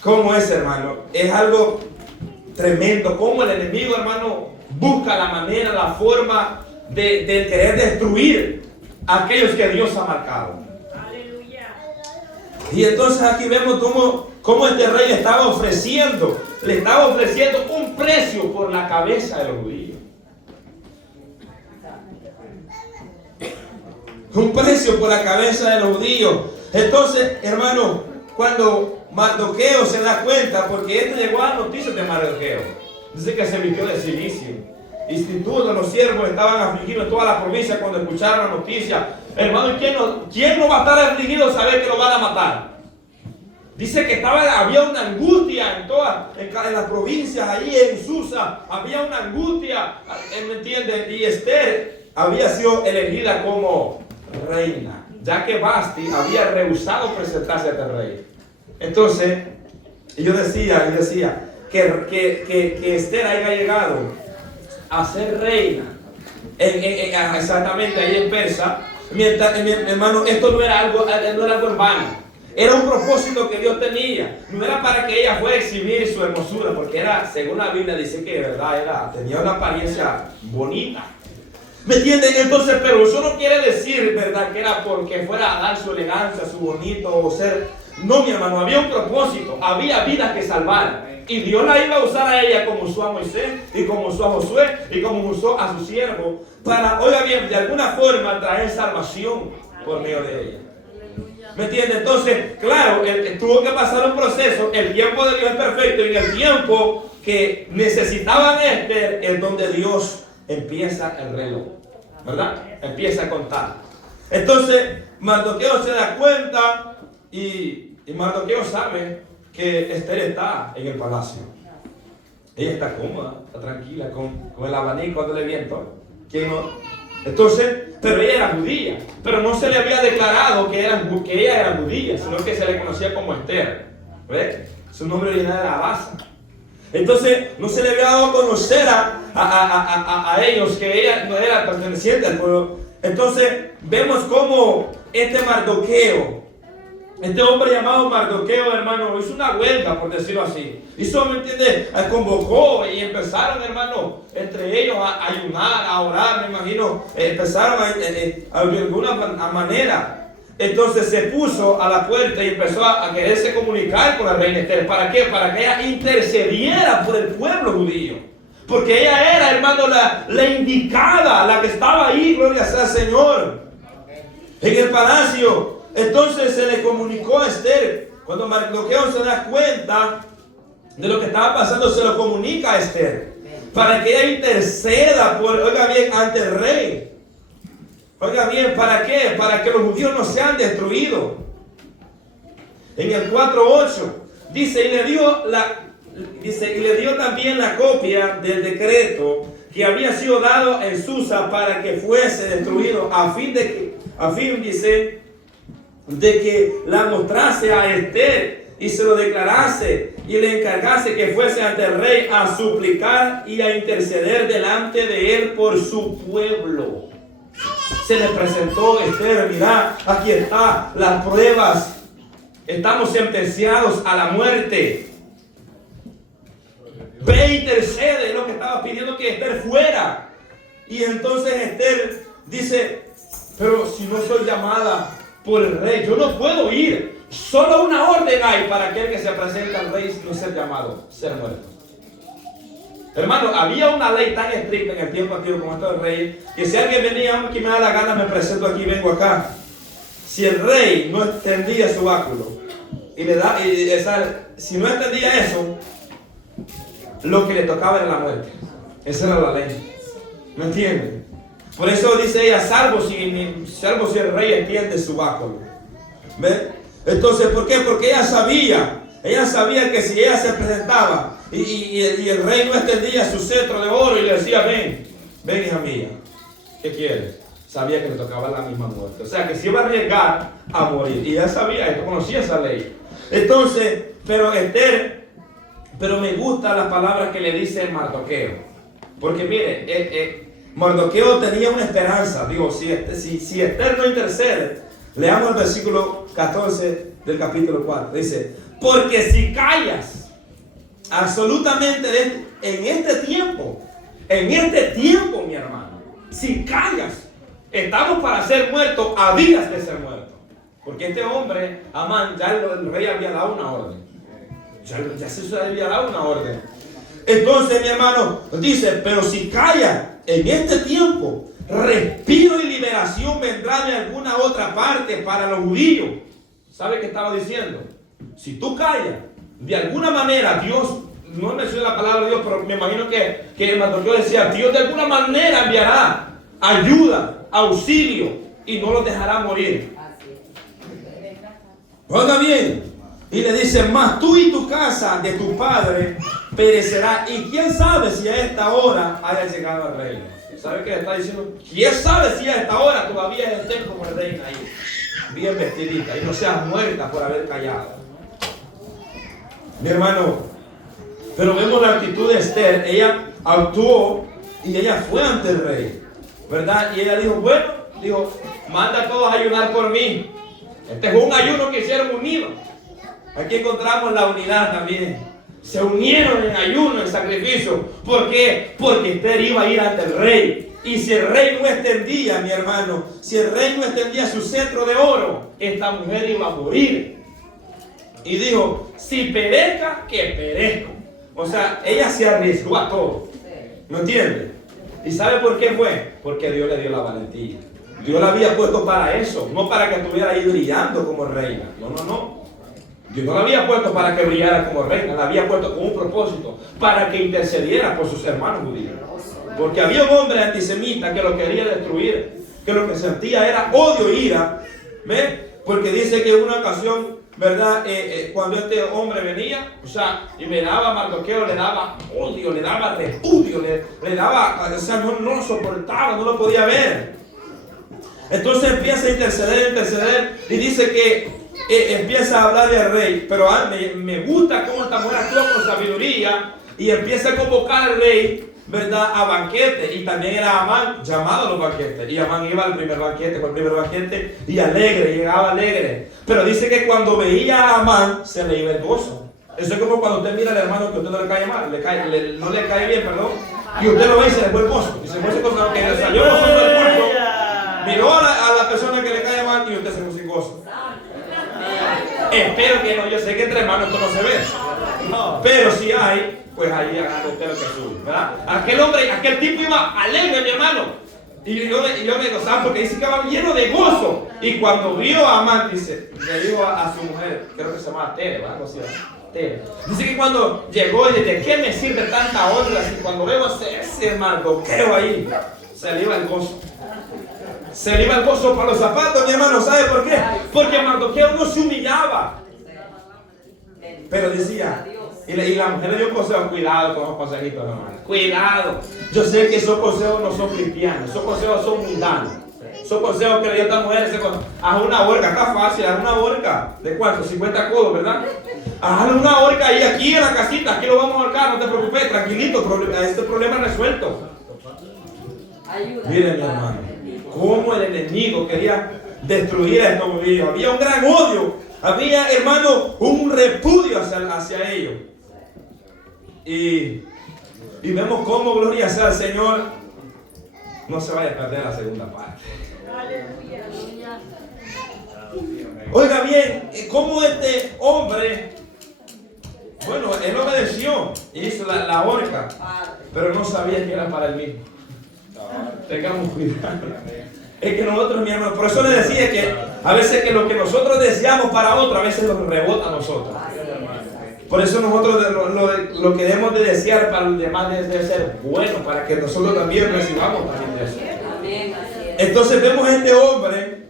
¿cómo es, hermano? Es algo tremendo. Cómo el enemigo, hermano, busca la manera, la forma de querer destruir a aquellos que Dios ha marcado. Aleluya. Y entonces aquí vemos cómo este rey le estaba ofreciendo un precio por la cabeza de los judíos. Un precio por la cabeza de los judíos. Entonces, hermano, cuando Mardoqueo se da cuenta, porque este llegó a las noticias de Mardoqueo, dice que se vistió de cilicio. Y todos los siervos estaban afligidos en toda la provincia cuando escucharon la noticia. Hermano, ¿quién no va a estar afligido saber que lo van a matar? Dice que había una angustia en las provincias, ahí en Susa, había una angustia, ¿me entienden? Y Esther había sido elegida como reina, ya que Vasti había rehusado presentarse ante el rey. Entonces, yo decía que Esther haya llegado a ser reina, exactamente ahí en Persa, mientras, hermano, esto no era algo en vano. Era un propósito que Dios tenía. No era para que ella fuera a exhibir su hermosura, porque era, según la Biblia dice que de verdad tenía una apariencia bonita. ¿Me entienden? Entonces, pero eso no quiere decir, ¿verdad?, que era porque fuera a dar su elegancia, su bonito o ser. No, mi hermano, había un propósito, había vidas que salvar. Y Dios la iba a usar a ella como usó a Moisés, y como usó a Josué, y como usó a su siervo, para, oiga bien, de alguna forma traer salvación por medio de ella. ¿Me entiende? Entonces, claro, tuvo que pasar un proceso. El tiempo de Dios es perfecto, y en el tiempo que necesitaban es donde Dios empieza el reloj, ¿verdad? Empieza a contar. Entonces, Mardoqueo se da cuenta y Mardoqueo sabe que Esther está en el palacio. Ella está cómoda, está tranquila, con el abanico dándole viento. ¿Quién no? Entonces, pero ella era judía, pero no se le había declarado que ella era judía, sino que se le conocía como Esther. ¿Ves? Su nombre original era Abasa. Entonces, no se le había dado a conocer a ellos que ella no era perteneciente al pueblo. Entonces, vemos cómo este Mardoqueo, este hombre llamado Mardoqueo, hermano, hizo una huelga, por decirlo así. Hizo, ¿me entiendes? Convocó y empezaron, hermano, entre ellos a ayunar, a orar, me imagino. Empezaron de alguna manera. Entonces se puso a la puerta y empezó a quererse comunicar con la reina Esther. ¿Para qué? Para que ella intercediera por el pueblo judío. Porque ella era, hermano, la indicada, la que estaba ahí, gloria sea al Señor, en el palacio. Entonces se le comunicó a Esther. Cuando Mardoqueo se da cuenta de lo que estaba pasando, se lo comunica a Esther, para que ella interceda por, oiga bien, ante el rey. Oiga bien, ¿para qué? Para que los judíos no sean destruidos. En el 4:8 dice, y le dio también la copia del decreto que había sido dado en Susa para que fuese destruido, a fin dice, de que la mostrase a Esther y se lo declarase y le encargase que fuese ante el rey a suplicar y a interceder delante de él por su pueblo. Se le presentó Esther, mira, aquí está las pruebas, estamos sentenciados a la muerte. Ve e intercede, lo que estaba pidiendo que Esther fuera. Y entonces Esther dice, pero si no soy llamada por el rey, yo no puedo ir. Solo una orden hay para aquel que se presenta al rey no ser llamado, ser muerto. Hermano, había una ley tan estricta en el tiempo antiguo como esto del rey, que si alguien venía, que me da la gana, me presento aquí, vengo acá. Si el rey no extendía su báculo, si no extendía eso, lo que le tocaba era la muerte. Esa era la ley. ¿Me entienden? Por eso dice ella, salvo si el rey extiende su báculo. ¿Ve? Entonces, ¿por qué? Porque ella sabía que si ella se presentaba y el rey no extendía su cetro de oro y le decía, ven hija mía, ¿qué quieres? Sabía que le tocaba la misma muerte. O sea, que se iba a arriesgar a morir. Y ella sabía esto, conocía esa ley. Entonces, pero me gustan las palabras que le dice Mardoqueo. Porque mire, Mardoqueo tenía una esperanza. Digo, si Esther no intercede, leamos el versículo 14 del capítulo 4. Dice, porque si callas absolutamente en este tiempo, mi hermano, si callas, estamos para ser muertos a días de ser muertos. Porque este hombre, Amán, ya el rey había dado una orden. Ya se había dado una orden. Entonces, mi hermano, dice, pero si calla en este tiempo, respiro y liberación vendrá de alguna otra parte para los judíos. ¿Sabe qué estaba diciendo? Si tú callas, de alguna manera Dios, no menciona la palabra de Dios, pero me imagino que Mardoqueo decía, Dios de alguna manera enviará ayuda, auxilio y no los dejará morir. Oiga bien. Y le dice, más tú y tu casa de tu padre perecerá. Y quién sabe si a esta hora haya llegado al reino. ¿Sabe qué le está diciendo? ¿Quién sabe si a esta hora todavía estés como el reina ahí? Bien vestidita y no seas muerta por haber callado. Mi hermano, pero vemos la actitud de Esther. Ella actuó y ella fue ante el rey, ¿verdad? Y ella dijo, manda a todos a ayunar por mí. Este es un ayuno que hicieron unidos. Aquí encontramos la unidad también. Se unieron en ayuno, en sacrificio. ¿Por qué? Porque Esther iba a ir ante el rey. Y si el rey no extendía, mi hermano, si el rey no extendía su cetro de oro, esta mujer iba a morir. Y dijo, si perezca, que perezco. O sea, ella se arriesgó a todo. ¿No entiende? ¿Y sabe por qué fue? Porque Dios le dio la valentía. Dios la había puesto para eso, no para que estuviera ahí brillando como reina. No. Dios no la había puesto para que brillara como reina, la había puesto con un propósito, para que intercediera por sus hermanos judíos. Porque había un hombre antisemita que lo quería destruir, que lo que sentía era odio e ira. ¿Ve? Porque dice que en una ocasión, ¿verdad? Cuando este hombre venía, o sea, y me daba Mardoqueo, le daba odio, le daba repudio, le daba, o sea, no lo soportaba, no lo podía ver. Entonces empieza a interceder, y dice que empieza a hablar del rey, pero me gusta cómo esta mujer actuó con sabiduría y empieza a convocar al rey, ¿verdad?, a banquete. Y también era Amán llamado a los banquetes, y Amán iba al primer banquete, y alegre, llegaba alegre. Pero dice que cuando veía a Amán se le iba el gozo. Eso es como cuando usted mira al hermano que a usted no le cae mal, no le cae bien, perdón, y usted lo ve y se le fue el gozo, y se fue con lo que le salió gozo del culto. Miró a la persona que le cae mal y usted se puso sin gozo. Espero que no, yo sé que entre hermanos esto no se ve. Pero si hay, pues ahí agarra usted lo que sube, ¿verdad? Aquel tipo iba alegre, mi hermano. Y yo me gozaba porque dice que va lleno de gozo. Y cuando vio a Amán, dice, le dijo a su mujer, creo que se llama Tere, ¿verdad? Algo así, Tere. Dice que cuando llegó, y ¿de qué me sirve tanta honra? Y cuando veo ese Mardoqueo ahí, se le iba el gozo. Se le iba el gozo para los zapatos, mi hermano. ¿Sabe por qué? Porque Mardoqueo no se humillaba. Pero decía, y la mujer le dio consejo, cuidado con los consejitos, hermano. Cuidado. Yo sé que esos consejos no son cristianos, esos consejos son mundanos. Esos consejos que le dio esta mujer, haz una horca, está fácil, haz una horca. ¿De cuánto? 50 codos, ¿verdad? Haz una horca ahí, aquí en la casita, aquí lo vamos a ahorcar, no te preocupes, tranquilito, este problema resuelto. Miren, mi hermano, cómo el enemigo quería destruir a estos judíos. Había un gran odio, había, hermano, un repudio hacia ellos. Y vemos cómo, gloria sea al Señor, no se vaya a perder la segunda parte. Oiga bien, cómo este hombre, bueno, él obedeció y hizo la horca, pero no sabía que era para él mismo. Tengamos cuidado. Es que nosotros, mi hermano, por eso le decía que a veces que lo que nosotros deseamos para otro, a veces lo rebota a nosotros. Por eso nosotros lo que debemos de desear para los demás debe ser bueno, para que nosotros también recibamos también de eso. Entonces vemos a este hombre,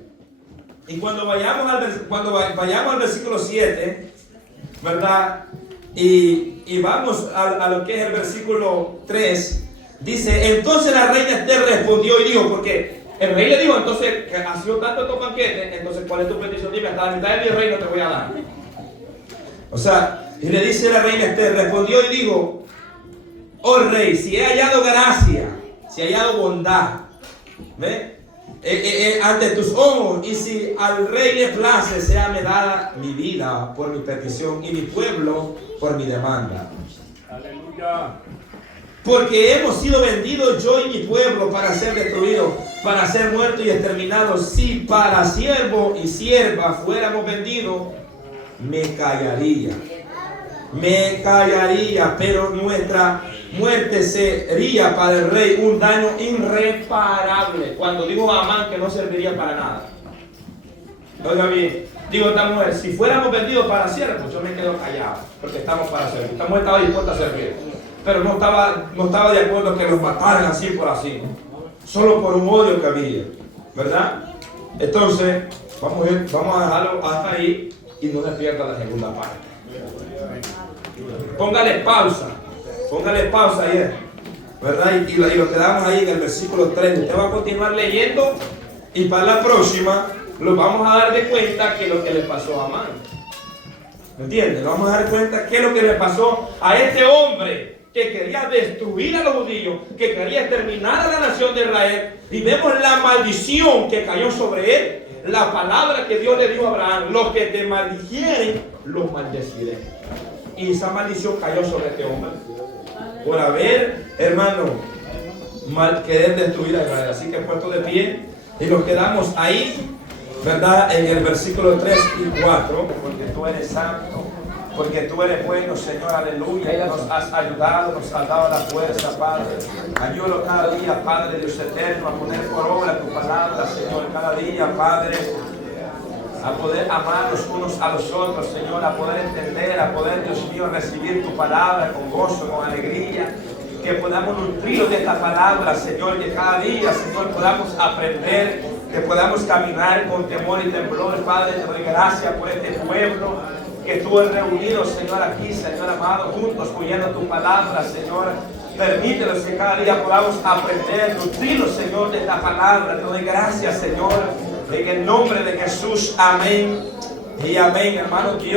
y cuando vayamos al versículo 7, ¿verdad? Y vamos a lo que es el versículo 3, dice, entonces la reina Esther respondió y dijo, porque el rey le dijo, entonces, que ha sido tanto estos banquetes, entonces, ¿cuál es tu petición? Dime, hasta la mitad de mi reino te voy a dar. O sea, y le dice la reina Esther, respondió y dijo, oh rey, si he hallado gracia, si he hallado bondad, ¿ve? Ante tus ojos, y si al rey le place, sea me dada mi vida por mi petición y mi pueblo por mi demanda. Aleluya. Porque hemos sido vendidos yo y mi pueblo para ser destruidos, para ser muertos y exterminados. Si para siervo y sierva fuéramos vendidos, me callaría, pero nuestra muerte sería para el rey un daño irreparable. Cuando dijo Amán que no serviría para nada. Oiga bien, digo esta mujer, si fuéramos vendidos para siervos, yo me quedo callado, porque estamos para servir. Esta mujer estaba dispuesta a servir, pero no estaba de acuerdo que los mataran así por así, solo por un odio que había, ¿verdad? Entonces, vamos a dejarlo hasta ahí y no les pierda la segunda parte. Póngale pausa ahí, ¿verdad? Y lo quedamos ahí en el versículo 3. Usted va a continuar leyendo y para la próxima nos vamos a dar de cuenta que es lo que le pasó a Amán. ¿Me entiende? Nos vamos a dar cuenta qué es lo que le pasó a este hombre que quería destruir a los judíos, que quería exterminar a la nación de Israel. Y vemos la maldición que cayó sobre él. La palabra que Dios le dijo a Abraham: los que te maldijeren, los maldeciré. Y esa maldición cayó sobre este hombre por haber, hermano, querer destruir a Israel. Así que puesto de pie y nos quedamos ahí, ¿verdad? En el versículo 3 y 4. Porque tú eres santo, porque tú eres bueno, Señor, aleluya. Nos has ayudado, nos has dado la fuerza, Padre. Ayúdalo cada día, Padre Dios eterno, a poner por obra tu palabra, Señor, cada día, Padre, a poder amarnos unos a los otros, Señor, a poder entender, a poder, Dios mío, recibir tu palabra con gozo, con alegría, que podamos nutrirnos de esta palabra, Señor, que cada día, Señor, podamos aprender, que podamos caminar con temor y temblor. Padre, te doy gracias por este pueblo que tú has reunido, Señor, aquí, Señor amado, juntos oyendo tu palabra, Señor. Permítenos que cada día podamos aprender, nutrirnos, Señor, de esta palabra. Te doy gracias, Señor, en el nombre de Jesús. Amén y amén, hermano. Dios